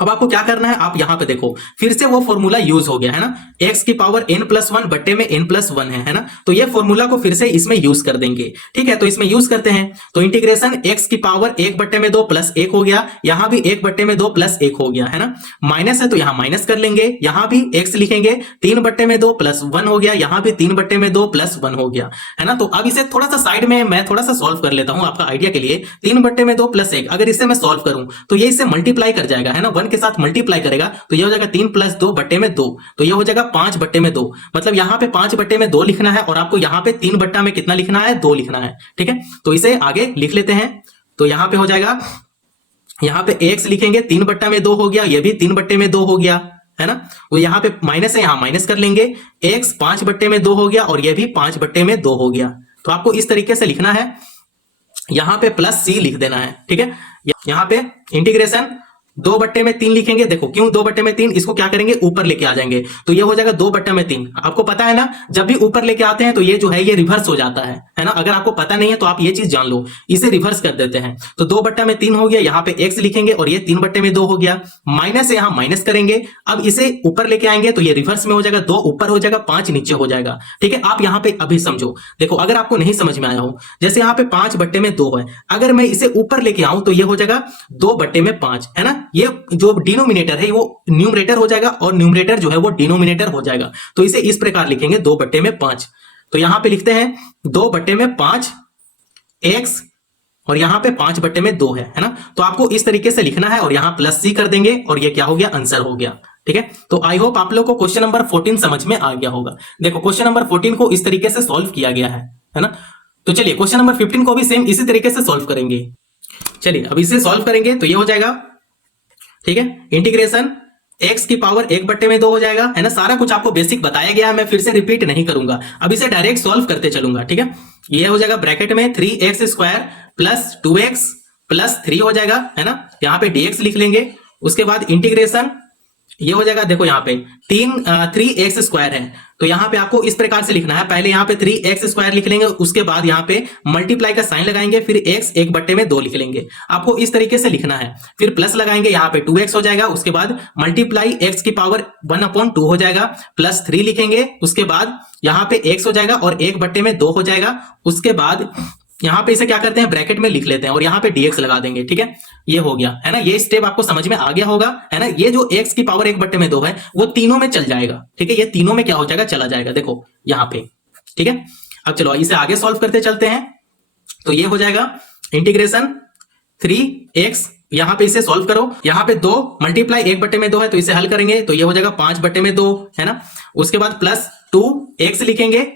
अब आपको क्या करना है, आप यहां पे देखो फिर से वो फॉर्मूला यूज हो गया, है ना। x की पावर n+1 बट्टे में n+1 है ना। तो ये फॉर्मूला को फिर से इसमें यूज कर देंगे, ठीक है। तो इसमें यूज करते हैं, तो इंटीग्रेशन x की पावर 1/2 प्लस 1 हो गया, यहां भी 1/2 प्लस 1 हो गया, है ना। माइनस है तो यहां माइनस कर लेंगे, यहां भी x लिखेंगे, 3/2 प्लस 1 हो गया, यहां भी 3/2 प्लस 1 हो गया, है ना। तो अब इसे थोड़ा सा साइड में मैं थोड़ा सा सॉल्व कर लेता हूं आपका आइडिया के लिए। 3/2 प्लस 1, अगर इसे मैं सॉल्व करूं तो ये इसे मल्टीप्लाई कर जाएगा, है ना, 1 के साथ मल्टीप्लाई करेगा, तो ये हो जाएगा 3 + 2/2, तो ये हो जाएगा 5/2। मतलब यहां पे 5/2 लिखना है और आपको यहां पे 3 में कितना लिखना है, 2 लिखना है, ठीक है। तो इसे आगे लिख लेते हैं। तो यहां पे हो जाएगा, यहां पे x लिखेंगे, 3/2 हो गया, ये भी 3/2 हो गया, है ना। वो यहाँ पे माइनस है, यहाँ माइनस कर लेंगे, x 5/2 हो गया और ये भी 5/2 हो गया। तो आपको इस तरीके से लिखना है, यहाँ पे प्लस सी लिख देना है, ठीक है। यहाँ पे इंटीग्रेशन 2/3 लिखेंगे। देखो क्यों 2/3, इसको क्या करेंगे ऊपर लेके आ जाएंगे, तो ये हो जाएगा 2/3। आपको पता है ना, जब भी ऊपर लेके आते हैं तो ये जो है ये रिवर्स हो जाता है ना। अगर आपको पता नहीं है तो आप ये चीज जान लो, इसे रिवर्स कर देते हैं। तो 2/3 हो गया, यहाँ पे x लिखेंगे और ये 3/2 हो गया, माइनस से यहाँ माइनस करेंगे। अब इसे ऊपर लेके आएंगे तो ये रिवर्स में हो जाएगा, 2 ऊपर हो जाएगा, 5 नीचे हो जाएगा, ठीक है। आप यहाँ पे अभी समझो, देखो अगर आपको नहीं समझ में आया हो, जैसे यहाँ पे 5/2 है, अगर मैं इसे ऊपर लेके आऊं तो ये हो जाएगा 2/5, है ना। ये जो डिनोमिनेटर है वो न्यूमरेटर हो जाएगा और न्यूमरेटर जो है वो डिनोमिनेटर हो जाएगा। तो इसे इस प्रकार लिखेंगे 2/5। तो यहां पे लिखते हैं 2/5 x और यहां पे 5/2 है ना। तो आपको इस तरीके से लिखना है और यहां प्लस सी कर देंगे और ये क्या हो गया, आंसर हो गया, ठीक है। तो आई होप आप लोग को क्वेश्चन नंबर 14 समझ में आ गया होगा। देखो क्वेश्चन नंबर 14 को इस तरीके से सॉल्व किया गया है ना। तो चलिए क्वेश्चन नंबर 15 को भी सेम इसी तरीके से सॉल्व करेंगे। चलिए अब इसे सॉल्व करेंगे तो ये हो जाएगा, ठीक है, इंटीग्रेशन x की पावर 1/2 हो जाएगा, है ना। सारा कुछ आपको बेसिक बताया गया है, मैं फिर से रिपीट नहीं करूंगा, अब इसे डायरेक्ट सॉल्व करते चलूंगा, ठीक है। ये हो जाएगा ब्रैकेट में 3x² प्लस 2x प्लस 3 हो जाएगा, है ना। यहाँ पे dx लिख लेंगे, उसके बाद इंटीग्रेशन ये हो जाएगा, देखो यहाँ पे 3x² है, तो यहाँ पे आपको इस प्रकार से लिखना है, पहले यहाँ पे 3x² लिख लेंगे, उसके बाद यहाँ पे मल्टीप्लाई का साइन लगाएंगे, फिर x 1/2 लिख लेंगे। आपको इस तरीके से लिखना है, फिर प्लस लगाएंगे, यहाँ पे 2x हो जाएगा, उसके बाद मल्टीप्लाई x की पावर 1/2 हो जाएगा, प्लस 3 लिखेंगे, उसके बाद यहाँ पे x हो जाएगा और 1/2 हो जाएगा। उसके बाद यहाँ पे इसे क्या करते हैं, ब्रैकेट में लिख लेते हैं और यहाँ पे dx लगा देंगे, ठीक है। ये हो गया, है ना। ये स्टेप आपको समझ में आ गया होगा, है ना। ये जो x की पावर 1/2 है वो तीनों में चल जाएगा, ठीक है। ये तीनों में क्या हो जाएगा, चला जाएगा, देखो यहाँ पे, ठीक है। अब चलो इसे आगे सॉल्व करते चलते हैं। तो ये हो जाएगा इंटीग्रेशन 3x, यहाँ पे इसे सॉल्व करो, यहाँ पे 2 मल्टीप्लाई 1/2 है, तो इसे हल करेंगे तो ये हो जाएगा 5/2, है ना। उसके बाद प्लस 2x लिखेंगे,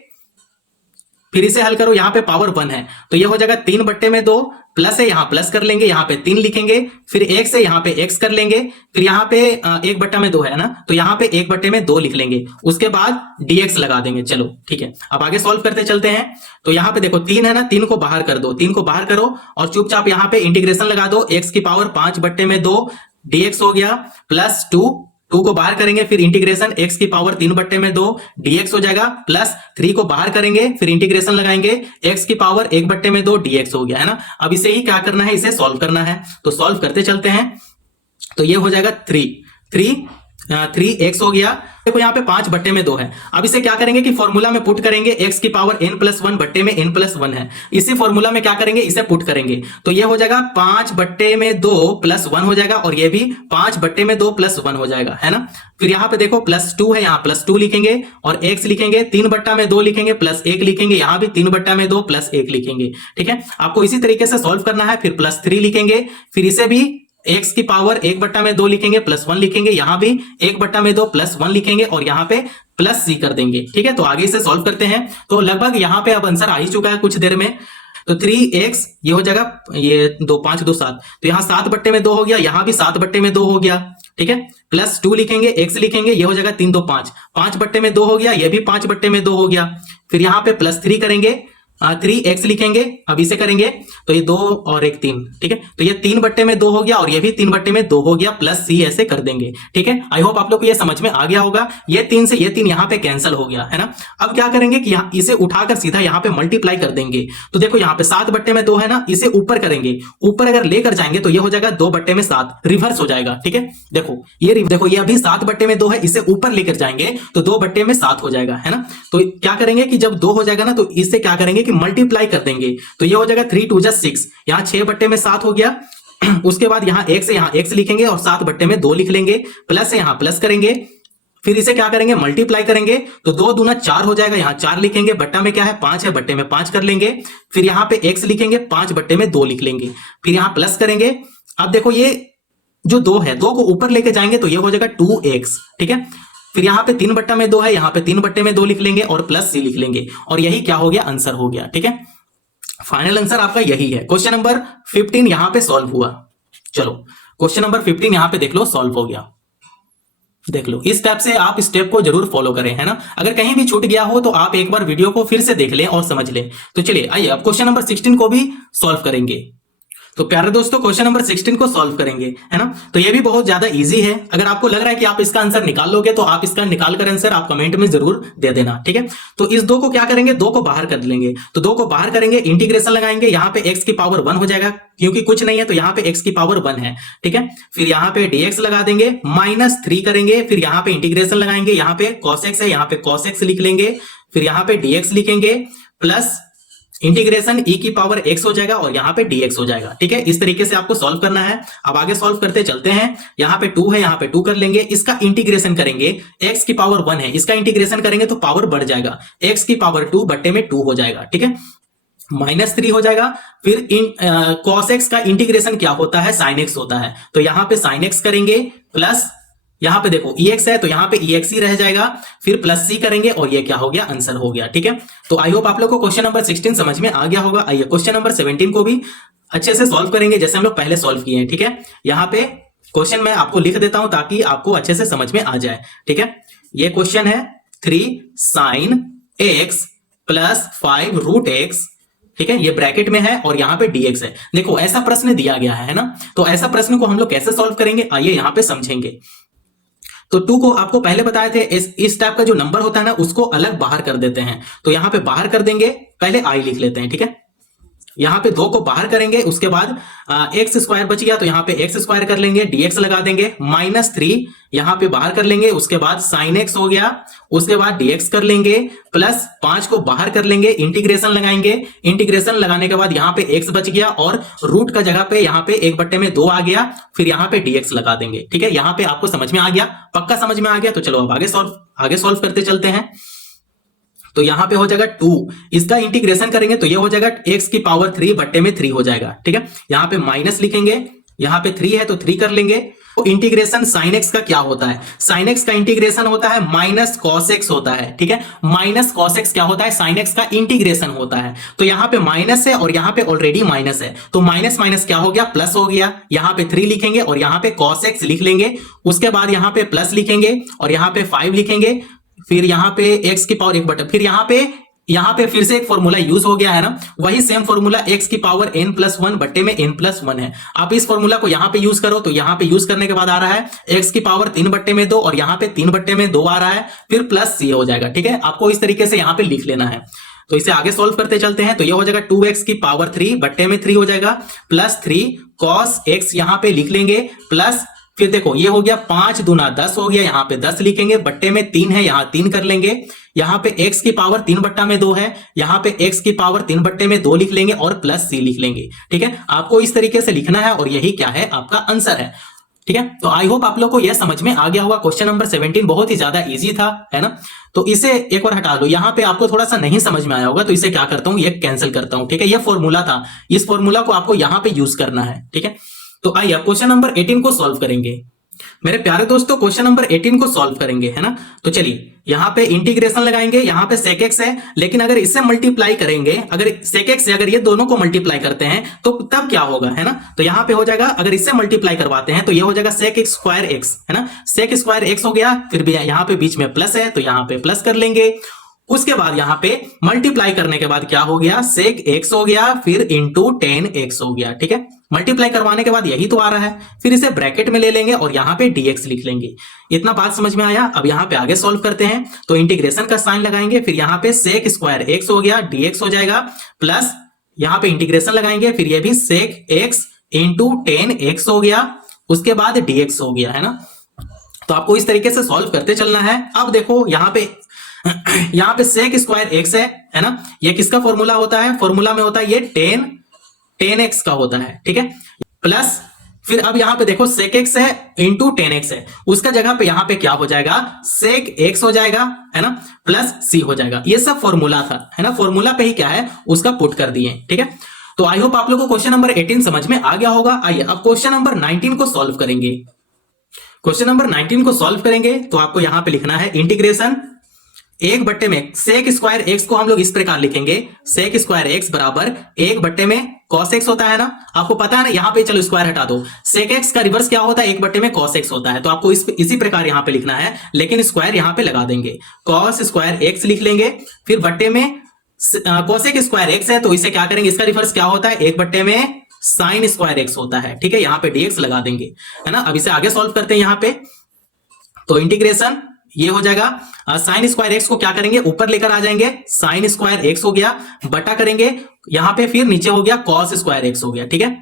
फिर इसे हल करो, यहाँ पे पावर 1 है, तो ये हो जाएगा 3/2, प्लस है, यहाँ प्लस कर लेंगे, यहाँ पे 3 लिखेंगे, फिर x है, यहाँ पे x कर लेंगे, फिर यहाँ पे 1/2 है ना, तो यहाँ पे 1/2 लिख लेंगे, उसके बाद dx लगा देंगे। चलो ठीक है, अब आगे सॉल्व करते चलते हैं। तो यहाँ पे देखो 3 है ना, 3 को बाहर कर दो, 3 को बाहर करो और चुपचाप यहाँ पे इंटीग्रेशन लगा दो, x की पावर 5/2 dx हो गया, प्लस 2 को बाहर करेंगे, फिर इंटीग्रेशन x की पावर 3/2 dx हो जाएगा, प्लस 3 को बाहर करेंगे, फिर इंटीग्रेशन लगाएंगे, x की पावर 1/2 dx हो गया, है ना। अब इसे ही क्या करना है, इसे सॉल्व करना है, तो सॉल्व करते चलते हैं। तो ये हो जाएगा 3x हो गया, देखो यहाँ पे 5/2 है। अब इसे क्या करेंगे कि फॉर्मूला में पुट करेंगे, x की पावर n+1/n+1 है, इसी फॉर्मूला में क्या करेंगे, इसे पुट करेंगे, तो ये हो जाएगा 5/2 + 1 हो जाएगा और ये भी 5/2 + 1 हो जाएगा, है ना। फिर यहाँ पे देखो +2 है, यहाँ +2 लिखेंगे और x लिखेंगे, 3/2 लिखेंगे, +1 लिखेंगे, यहाँ भी 3/2 +1 लिखेंगे, ठीक है। आपको इसी तरीके से सॉल्व करना है, फिर +3 लिखेंगे, फिर इसे भी x की पावर 1/2 लिखेंगे, +1 लिखेंगे, यहां भी 1/2 +1 लिखेंगे और यहां पे प्लस c कर देंगे, ठीक है। तो आगे से सॉल्व करते हैं, तो लगभग यहां पे अब आंसर आ ही चुका है कुछ देर में। तो 3x ये हो जाएगा, ये 2 5 2 7, तो यहाँ 7/2 हो गया, यहां भी 7/2 हो गया, ठीक है। +2 लिखेंगे, x लिखेंगे, ये हो जाएगा 3 2 5, 5/2 हो गया, ये भी 5/2 हो गया। फिर यहाँ पे +3 करेंगे, 3x लिखेंगे, अब इसे करेंगे तो ये 2 और 1 3, ठीक है। तो ये 3/2 हो गया और ये भी 3/2 हो गया, प्लस c ऐसे कर देंगे, ठीक है। आई होप आप लोग को ये समझ में आ गया होगा। ये 3 से ये 3 यहाँ पे कैंसिल हो गया, है ना। अब क्या करेंगे कि यहाँ इसे उठाकर सीधा यहाँ पे मल्टीप्लाई कर देंगे। तो देखो यहाँ पे 7/2 है ना, इसे ऊपर करेंगे, ऊपर अगर लेकर जाएंगे तो ये हो जाएगा 2/7, रिवर्स हो जाएगा, ठीक है। देखो ये अभी 7/2 है, इसे ऊपर लेकर जाएंगे तो 2/7 हो जाएगा, है ना। तो क्या करेंगे कि जब 2 हो जाएगा ना, तो इससे क्या करेंगे कि मल्टीप्लाई कर देंगे, तो ये हो जाएगा 3 2 6, यहाँ 6/7 हो गया। उसके बाद यहाँ x है, यहाँ x लिखेंगे और 7/2 लिख लेंगे, प्लस है, यहाँ प्लस करेंगे, फिर इसे क्या करेंगे, मल्टीप्लाई करेंगे, तो 2 दूना 4 हो जाएगा, यहाँ 4 लिखेंगे, बट्टा में क्या है 5 है, बट्टे में 5 कर लेंगे, फिर यहाँ पे x लिखेंगे, 5/2 लिख लेंगे, फिर यहाँ प्लस करेंगे। अब देखो ये जो 2 है, 2 को ऊपर लेके जाएंगे तो ये हो जाएगा 2x, ठीक है। फिर यहाँ पे 3/2 है, यहाँ पे 3/2 लिख लेंगे और प्लस c लिख लेंगे और यही क्या हो गया, आंसर हो गया, ठीक है। फाइनल आंसर आपका यही है। क्वेश्चन नंबर 15 यहां पे सॉल्व हुआ। चलो क्वेश्चन नंबर 15 यहां पे देख लो, सॉल्व हो गया। देख लो, इस टाइप से आप स्टेप को जरूर फॉलो करें, है ना। अगर कहीं भी छूट गया हो तो आप एक बार वीडियो को फिर से देख लें और समझ लें। तो चलिए आइए अब क्वेश्चन नंबर 16 को भी सॉल्व करेंगे। तो प्यारे दोस्तों क्वेश्चन नंबर 16 को सॉल्व करेंगे, है ना। तो ये भी बहुत ज्यादा इजी है। अगर आपको लग रहा है कि आप इसका आंसर निकाल लोगे तो आप इसका निकाल कर आंसर आप कमेंट में जरूर दे देना, ठीक है। तो इस दो को क्या करेंगे, दो को बाहर कर लेंगे। तो दो को बाहर करेंगे, इंटीग्रेशन लगाएंगे, यहाँ पे x की पावर 1 हो जाएगा, क्योंकि कुछ नहीं है तो यहाँ पे x की पावर 1 है, ठीक है। फिर यहाँ पे dx लगा देंगे, -3 करेंगे, फिर यहाँ पे इंटीग्रेशन लगाएंगे, यहाँ पे cos x है, यहाँ पे cos x लिख लेंगे, फिर यहाँ पे dx लिखेंगे, प्लस इंटीग्रेशन e की पावर x हो जाएगा और यहाँ पे dx हो जाएगा, ठीक है। इस तरीके से आपको सॉल्व करना है। अब आगे सॉल्व करते चलते हैं। यहाँ पे 2 है, यहाँ पे 2 कर लेंगे, इसका इंटीग्रेशन करेंगे, x की पावर 1 है, इसका इंटीग्रेशन करेंगे तो पावर बढ़ जाएगा, x की पावर 2 बट्टे में 2 हो जाएगा, ठीक है, -3 हो जाएगा। फिर cos x का इंटीग्रेशन क्या होता है, sin x होता है, तो यहाँ पे sin x करेंगे, प्लस यहां पे देखो ex है तो यहां पे ex ही रह जाएगा, फिर प्लस c करेंगे और ये क्या हो गया, आंसर हो गया, ठीक है। तो आई होप आप लोग को क्वेश्चन नंबर 16 समझ में आ गया होगा। आइए क्वेश्चन नंबर 17 को भी अच्छे से सॉल्व करेंगे जैसे हम लोग पहले सॉल्व किए हैं, ठीक है। यहाँ पे क्वेश्चन मैं आपको लिख देता हूं ताकि आपको अच्छे से समझ में आ जाए, ठीक है। ये क्वेश्चन है 3 sin x plus 5 root x, ठीक है, ये ब्रैकेट में है और यहाँ पे dx है। देखो ऐसा प्रश्न दिया गया है ना, तो ऐसा प्रश्न को हम लोग कैसे सॉल्व करेंगे आइए यहाँ पे समझेंगे। तो 2 को आपको पहले बताए थे, इस टाइप का जो नंबर होता है ना उसको अलग बाहर कर देते हैं। तो यहां पे बाहर कर देंगे, पहले i लिख लेते हैं, ठीक है। यहां पे 2 को बाहर करेंगे, उसके बाद एक्स स्क्वायर बच गया तो यहां पे एक्स स्क्वायर कर लेंगे, dx लगा देंगे, -3 यहां पे बाहर कर लेंगे, उसके बाद sin x हो गया, उसके बाद dx कर लेंगे, प्लस 5 को बाहर कर लेंगे, इंटीग्रेशन लगाएंगे, इंटीग्रेशन लगाने के बाद यहां पे x बच गया और रूट का जगह पे यहां पे 1/2 आ गया, फिर यहां पे dx लगा देंगे, ठीक है। यहां पे आपको समझ में आ गया, पक्का समझ में आ गया। तो चलो अब आगे सॉल्व करते चलते हैं। तो यहां पे हो जाएगा 2, इसका इंटीग्रेशन करेंगे तो ये हो जाएगा x की पावर 3 बट्टे में 3 हो जाएगा, ठीक है। यहां पे माइनस लिखेंगे, यहां पे 3 है तो 3 कर लेंगे। तो इंटीग्रेशन sin x का क्या होता है, sin x का इंटीग्रेशन होता है माइनस cos x होता है, ठीक है। माइनस cos x क्या होता है, sin x का इंटीग्रेशन होता है। तो यहां पे माइनस है और यहां पे ऑलरेडी माइनस है, तो माइनस माइनस क्या हो गया, प्लस हो गया। यहां पे 3 लिखेंगे और यहां पे cos x लिख लेंगे, उसके बाद यहां पे प्लस लिखेंगे और यहां पे 5 लिखेंगे, फिर यहां पे x की पावर 1/, फिर यहां पे फिर से एक फॉर्मूला यूज हो गया है ना, वही सेम फॉर्मूला x की पावर n+1 बट्टे में n+1 है। आप इस फॉर्मूला को यहां पे यूज करो तो यहां पे यूज करने के बाद आ रहा है x की पावर 3/2 और यहां पे 3/2 आ रहा है, फिर प्लस c हो जाएगा, ठीक है। आपको इस तरीके से यहां पे लिख लेना है। तो इसे आगे सॉल्व करते चलते हैं। तो ये हो जाएगा 2x की पावर 3 बट्टे में 3 हो जाएगा, प्लस 3 cos x यहां पे लिख लेंगे, प्लस फिर देखो ये हो गया 5 दूना 10 हो गया, यहां पे 10 लिखेंगे, बट्टे में 3 है, यहां 3 कर लेंगे, यहां पे x की पावर 3/2 है, यहां पे x की पावर 3/2 लिख लेंगे और प्लस c लिख लेंगे, ठीक है। आपको इस तरीके से लिखना है और यही क्या है, आपका आंसर है, ठीक है। तो आई होप आप लोग को यह समझ में आ गया होगा। क्वेश्चन नंबर 17 बहुत ही ज्यादा इजी था, है ना। तो इसे एक और हटा लो, यहां पे आपको थोड़ा सा नहीं समझ में आया होगा तो इसे क्या करता हूं, ये कैंसिल करता हूं, ठीक है। ये फॉर्मूला था, इस फॉर्मूला को आपको यहां पे यूज करना है, ठीक है। तो आइए क्वेश्चन नंबर 18 को सॉल्व करेंगे मेरे प्यारे दोस्तों। क्वेश्चन नंबर 18 को सॉल्व करेंगे, है ना। तो चलिए यहां पे इंटीग्रेशन लगाएंगे, यहां पे sec x है, लेकिन अगर इससे मल्टीप्लाई करेंगे, अगर sec x से अगर ये दोनों को मल्टीप्लाई करते हैं तो तब क्या होगा, है ना। तो यहां पे हो जाएगा, अगर इससे मल्टीप्लाई करवाते हैं तो ये हो जाएगा sec स्क्वायर x, है ना। sec स्क्वायर x हो गया, फिर भी यहां पे बीच में प्लस है तो यहां पे प्लस कर लेंगे। उसके बाद यहां पे मल्टीप्लाई करने के बाद क्या हो गया, sec x हो गया, फिर इंटू 10x हो गया, ठीक है। मल्टीप्लाई करवाने के बाद यही तो आ रहा है, फिर इसे ब्रैकेट में ले लेंगे और यहां पे dx लिख लेंगे। इतना बात समझ में आया। अब यहां पे आगे सॉल्व करते हैं। तो इंटीग्रेशन का साइन लगाएंगे, फिर यहां पे sec स्क्वायर x हो गया, dx हो जाएगा, प्लस यहां पे इंटीग्रेशन लगाएंगे, फिर ये भी sec x इंटू 10x हो गया, उसके बाद dx हो गया, है ना। तो आपको इस तरीके से सॉल्व करते चलना है। अब देखो यहां पे sec स्क्वायर x है ना, ये किसका फॉर्मूला होता है, फॉर्मूला में होता है ये 10x का होता है, ठीक है। प्लस फिर अब यहां पे देखो sec x है इंटू 10x है, उसका जगह पे यहां पे क्या हो जाएगा, sec x हो जाएगा, है ना, प्लस c हो जाएगा। ये सब फॉर्मूला था, है ना, फॉर्मूला पे ही क्या है उसका पुट कर दिए, ठीक है। तो आई होप आप लोगों को क्वेश्चन नंबर 18 समझ में आ गया होगा। आइए अब क्वेश्चन नंबर 19 को सॉल्व करेंगे। क्वेश्चन नंबर 19 को सॉल्व करेंगे तो आपको यहां पे लिखना है इंटीग्रेशन एक बट्टे में सेक स्क्वायर एक्स को हम लोग इस प्रकार लिखेंगे, सेक स्क्वायर एक्स बराबर एक बट्टे में कॉस एक्स होता है ना, आपको पता है ना। यहाँ पे चलो स्क्वायर हटा दो, सेक एक्स का रिवर्स क्या होता है, एक बट्टे में कॉस एक्स होता है, तो आपको इसी प्रकार यहाँ पे लिखना है, लेकिन स्क्वायर यहाँ पे लगा देंगे, कॉस स्क्वायर एक्स लिख लेंगे, फिर बट्टे में कोसेक स्क्वायर एक्स है तो इसे क्या करेंगे, इसका रिवर्स क्या होता है, एक बट्टे में साइन स्क्वायर एक्स होता है, ठीक है। यहाँ पे dx लगा देंगे, है ना। अब इसे आगे सॉल्व करते हैं यहाँ पे, तो इंटीग्रेशन ये हो जाएगा, साइन स्क्वायर एक्स को क्या करेंगे, ऊपर लेकर आ जाएंगे, साइन स्क्वायर एक्स हो गया, बटा करेंगे यहाँ पे, फिर नीचे हो गया कॉस स्क्वायर एक्स हो गया, ठीक है।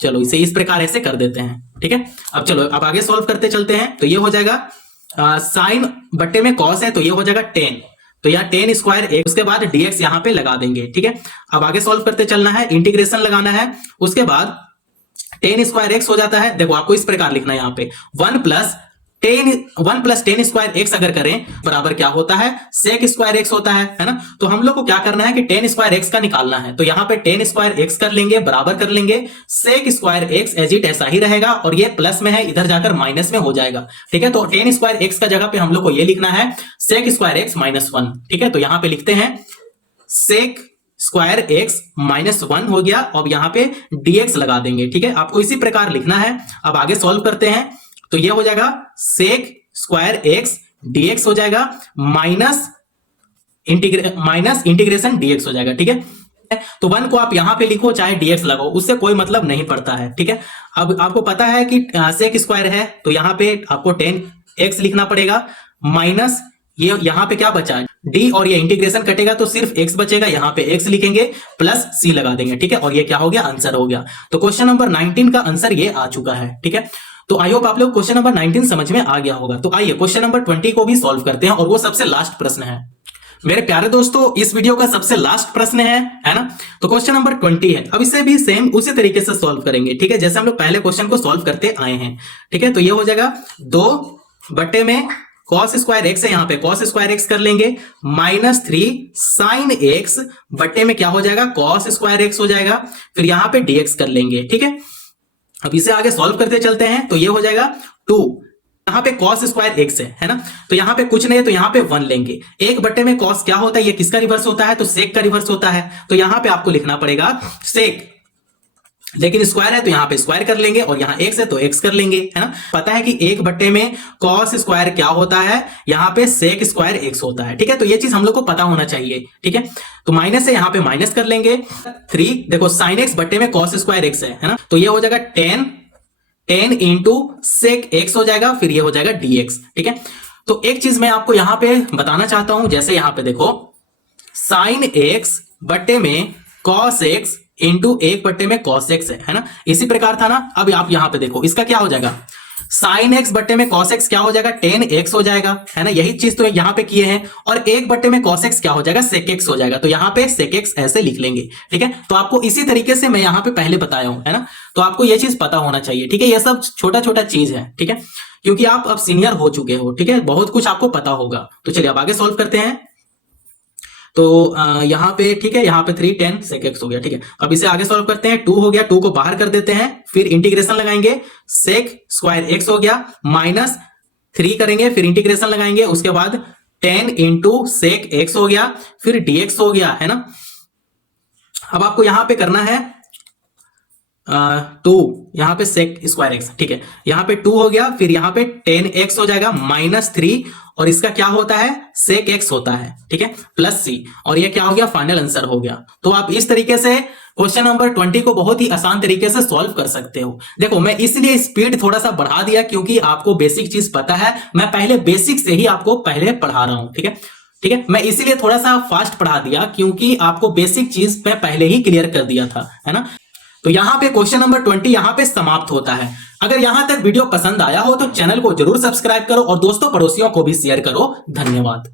चलो इसे इस प्रकार ऐसे कर देते हैं, ठीक है। अब चलो अब आगे सॉल्व करते चलते हैं, तो ये हो जाएगा साइन बट्टे में कॉस है तो ये हो जाएगा 10, तो यहाँ 10 स्क्वायर एक्स, उसके बाद dx यहाँ पे लगा देंगे, ठीक है। अब आगे सॉल्व करते चलना है, इंटीग्रेशन लगाना है, उसके बाद 10 स्क्वायर एक्स हो जाता है, देखो आपको इस प्रकार लिखना है यहाँ पे 1 प्लस 10 स्क्वायर एक्स अगर करें बराबर क्या होता है, सेक स्क्वायर एक्स होता है ना। तो हम लोग को क्या करना है कि 10 स्क्वायर एक्स का निकालना है, तो यहाँ पे 10 स्क्वायर एक्स कर लेंगे, बराबर कर लेंगे sec square x, as it ऐसा ही रहेगा, और ये प्लस में है, इधर जाकर माइनस में हो जाएगा, ठीक है। तो 10 स्क्वायर एक्स का जगह पे हम लोग को ये लिखना है सेक स्क्वायर एक्स -1, ठीक है। तो यहाँ पे लिखते हैं सेक स्क्वायर एक्स -1 हो गया, अब यहाँ पे dx लगा देंगे, ठीक है। आपको इसी प्रकार लिखना है। अब आगे सॉल्व करते हैं, तो ये हो जाएगा सेक स्क्वायर एक्स dx हो जाएगा माइनस इंटीग्रेशन dx हो जाएगा, ठीक है। तो 1 को आप यहां पे लिखो चाहे dx लगाओ, उससे कोई मतलब नहीं पड़ता है, ठीक है। अब आपको पता है कि सेक स्क्वायर है तो यहां पे आपको 10x लिखना पड़ेगा, माइनस ये यहां पे क्या बचा है d, और ये इंटीग्रेशन कटेगा तो सिर्फ x बचेगा, यहां पे x लिखेंगे प्लस c लगा देंगे, ठीक है। और ये क्या हो गया, आंसर हो गया। तो क्वेश्चन नंबर 19 का आंसर ये आ चुका है, ठीक है। तो आई होप आप लोग क्वेश्चन नंबर 19 समझ में आ गया होगा। तो आइए क्वेश्चन नंबर 20 को भी सॉल्व करते हैं, और वो सबसे लास्ट प्रश्न है मेरे प्यारे दोस्तों, इस वीडियो का सबसे लास्ट प्रश्न है ना। तो क्वेश्चन नंबर 20 है, अब इसे भी सेम उसी तरीके से सॉल्व करेंगे, ठीक है, जैसे हम लोग पहले क्वेश्चन को सॉल्व करते आए हैं, ठीक है। तो ये हो जाएगा 2 बट्टे में कॉस स्क्वायर एक्स है, यहाँ पे कॉस स्क्वायर एक्स कर लेंगे, -3 साइन एक्स बट्टे में क्या हो जाएगा, कॉस स्क्वायर एक्स हो जाएगा, फिर यहाँ पे dx कर लेंगे, ठीक है। अब इसे आगे सॉल्व करते चलते हैं, तो ये हो जाएगा 2, यहाँ पे कॉस स्क्वायर एक्स है ना, तो यहाँ पे कुछ नहीं है तो यहाँ पे 1 लेंगे, एक बट्टे में कॉस क्या होता है, ये किसका रिवर्स होता है, तो सेक का रिवर्स होता है, तो यहाँ पे आपको लिखना पड़ेगा सेक, लेकिन स्क्वायर है तो यहाँ पे स्क्वायर कर लेंगे, और यहाँ x है तो x कर लेंगे, है ना। पता है कि एक बट्टे में कॉस स्क्वायर क्या होता है, यहाँ पे सेक स्क्वायर x होता है, ठीक है। तो ये चीज हम लोग को पता होना चाहिए, ठीक है। तो माइनस है, यहाँ पे माइनस कर लेंगे, 3 देखो साइन एक्स बट्टे में कॉस स्क्वायर x है ना, तो ये हो जाएगा 10 इंटू सेक x हो जाएगा, फिर ये हो जाएगा dx, ठीक है। तो एक चीज मैं आपको यहाँ पे बताना चाहता हूं, जैसे यहाँ पे देखो साइन एक्स बट्टे में कॉस एक्स इंटू 1 बट्टे में कॉस एक्स है ना, इसी प्रकार था ना। अब आप यहां पे देखो इसका क्या हो जाएगा, साइन एक्स बट्टे में कॉस एक्स क्या हो जाएगा, 10x हो जाएगा, है ना। यही चीज तो यहां पे किए हैं, और 1 बट्टे में कॉस एक्स क्या हो जाएगा, सेक एक्स हो जाएगा, तो यहां पे सेक एक्स ऐसे लिख लेंगे, ठीक है। तो आपको इसी तरीके से मैं यहां पे पहले बताया हूं, है ना, तो आपको ये चीज पता होना चाहिए, ठीक है। ये सब छोटा छोटा चीज है, ठीक है, क्योंकि आप अब सीनियर हो चुके हो, ठीक है, बहुत कुछ आपको पता होगा। तो चलिए अब आगे सॉल्व करते हैं, तो यहाँ पे ठीक है, यहाँ पे 3 10 सेक एक्स हो गया, ठीक है। अब इसे आगे सॉल्व करते हैं, 2 हो गया, 2 को बाहर कर देते हैं, फिर इंटीग्रेशन लगाएंगे, सेक स्क्वायर एक्स हो गया, -3 करेंगे, फिर इंटीग्रेशन लगाएंगे, उसके बाद 10 इंटू सेक एक्स हो गया, फिर dx हो गया, है ना। अब आपको यहां पे करना है 2, यहाँ पे सेक स्क्वायर एक्स, ठीक है, यहाँ पे 2 हो गया, फिर यहाँ पे 10x हो जाएगा, -3, और इसका क्या होता है, सेक x होता है, ठीक है, प्लस c, और ये क्या हो गया, फाइनल आंसर हो गया। तो आप इस तरीके से क्वेश्चन नंबर 20 को बहुत ही आसान तरीके से सॉल्व कर सकते हो। देखो मैं इसलिए स्पीड थोड़ा सा बढ़ा दिया क्योंकि आपको बेसिक चीज पता है, मैं पहले बेसिक से ही आपको पहले पढ़ा रहा हूं, ठीक है, ठीक है। मैं इसीलिए थोड़ा सा फास्ट पढ़ा दिया क्योंकि आपको बेसिक चीज मैं पहले ही क्लियर कर दिया था, है ना। तो यहां पे क्वेश्चन नंबर 20 यहां पे समाप्त होता है। अगर यहां तक वीडियो पसंद आया हो तो चैनल को जरूर सब्सक्राइब करो और दोस्तों पड़ोसियों को भी शेयर करो। धन्यवाद।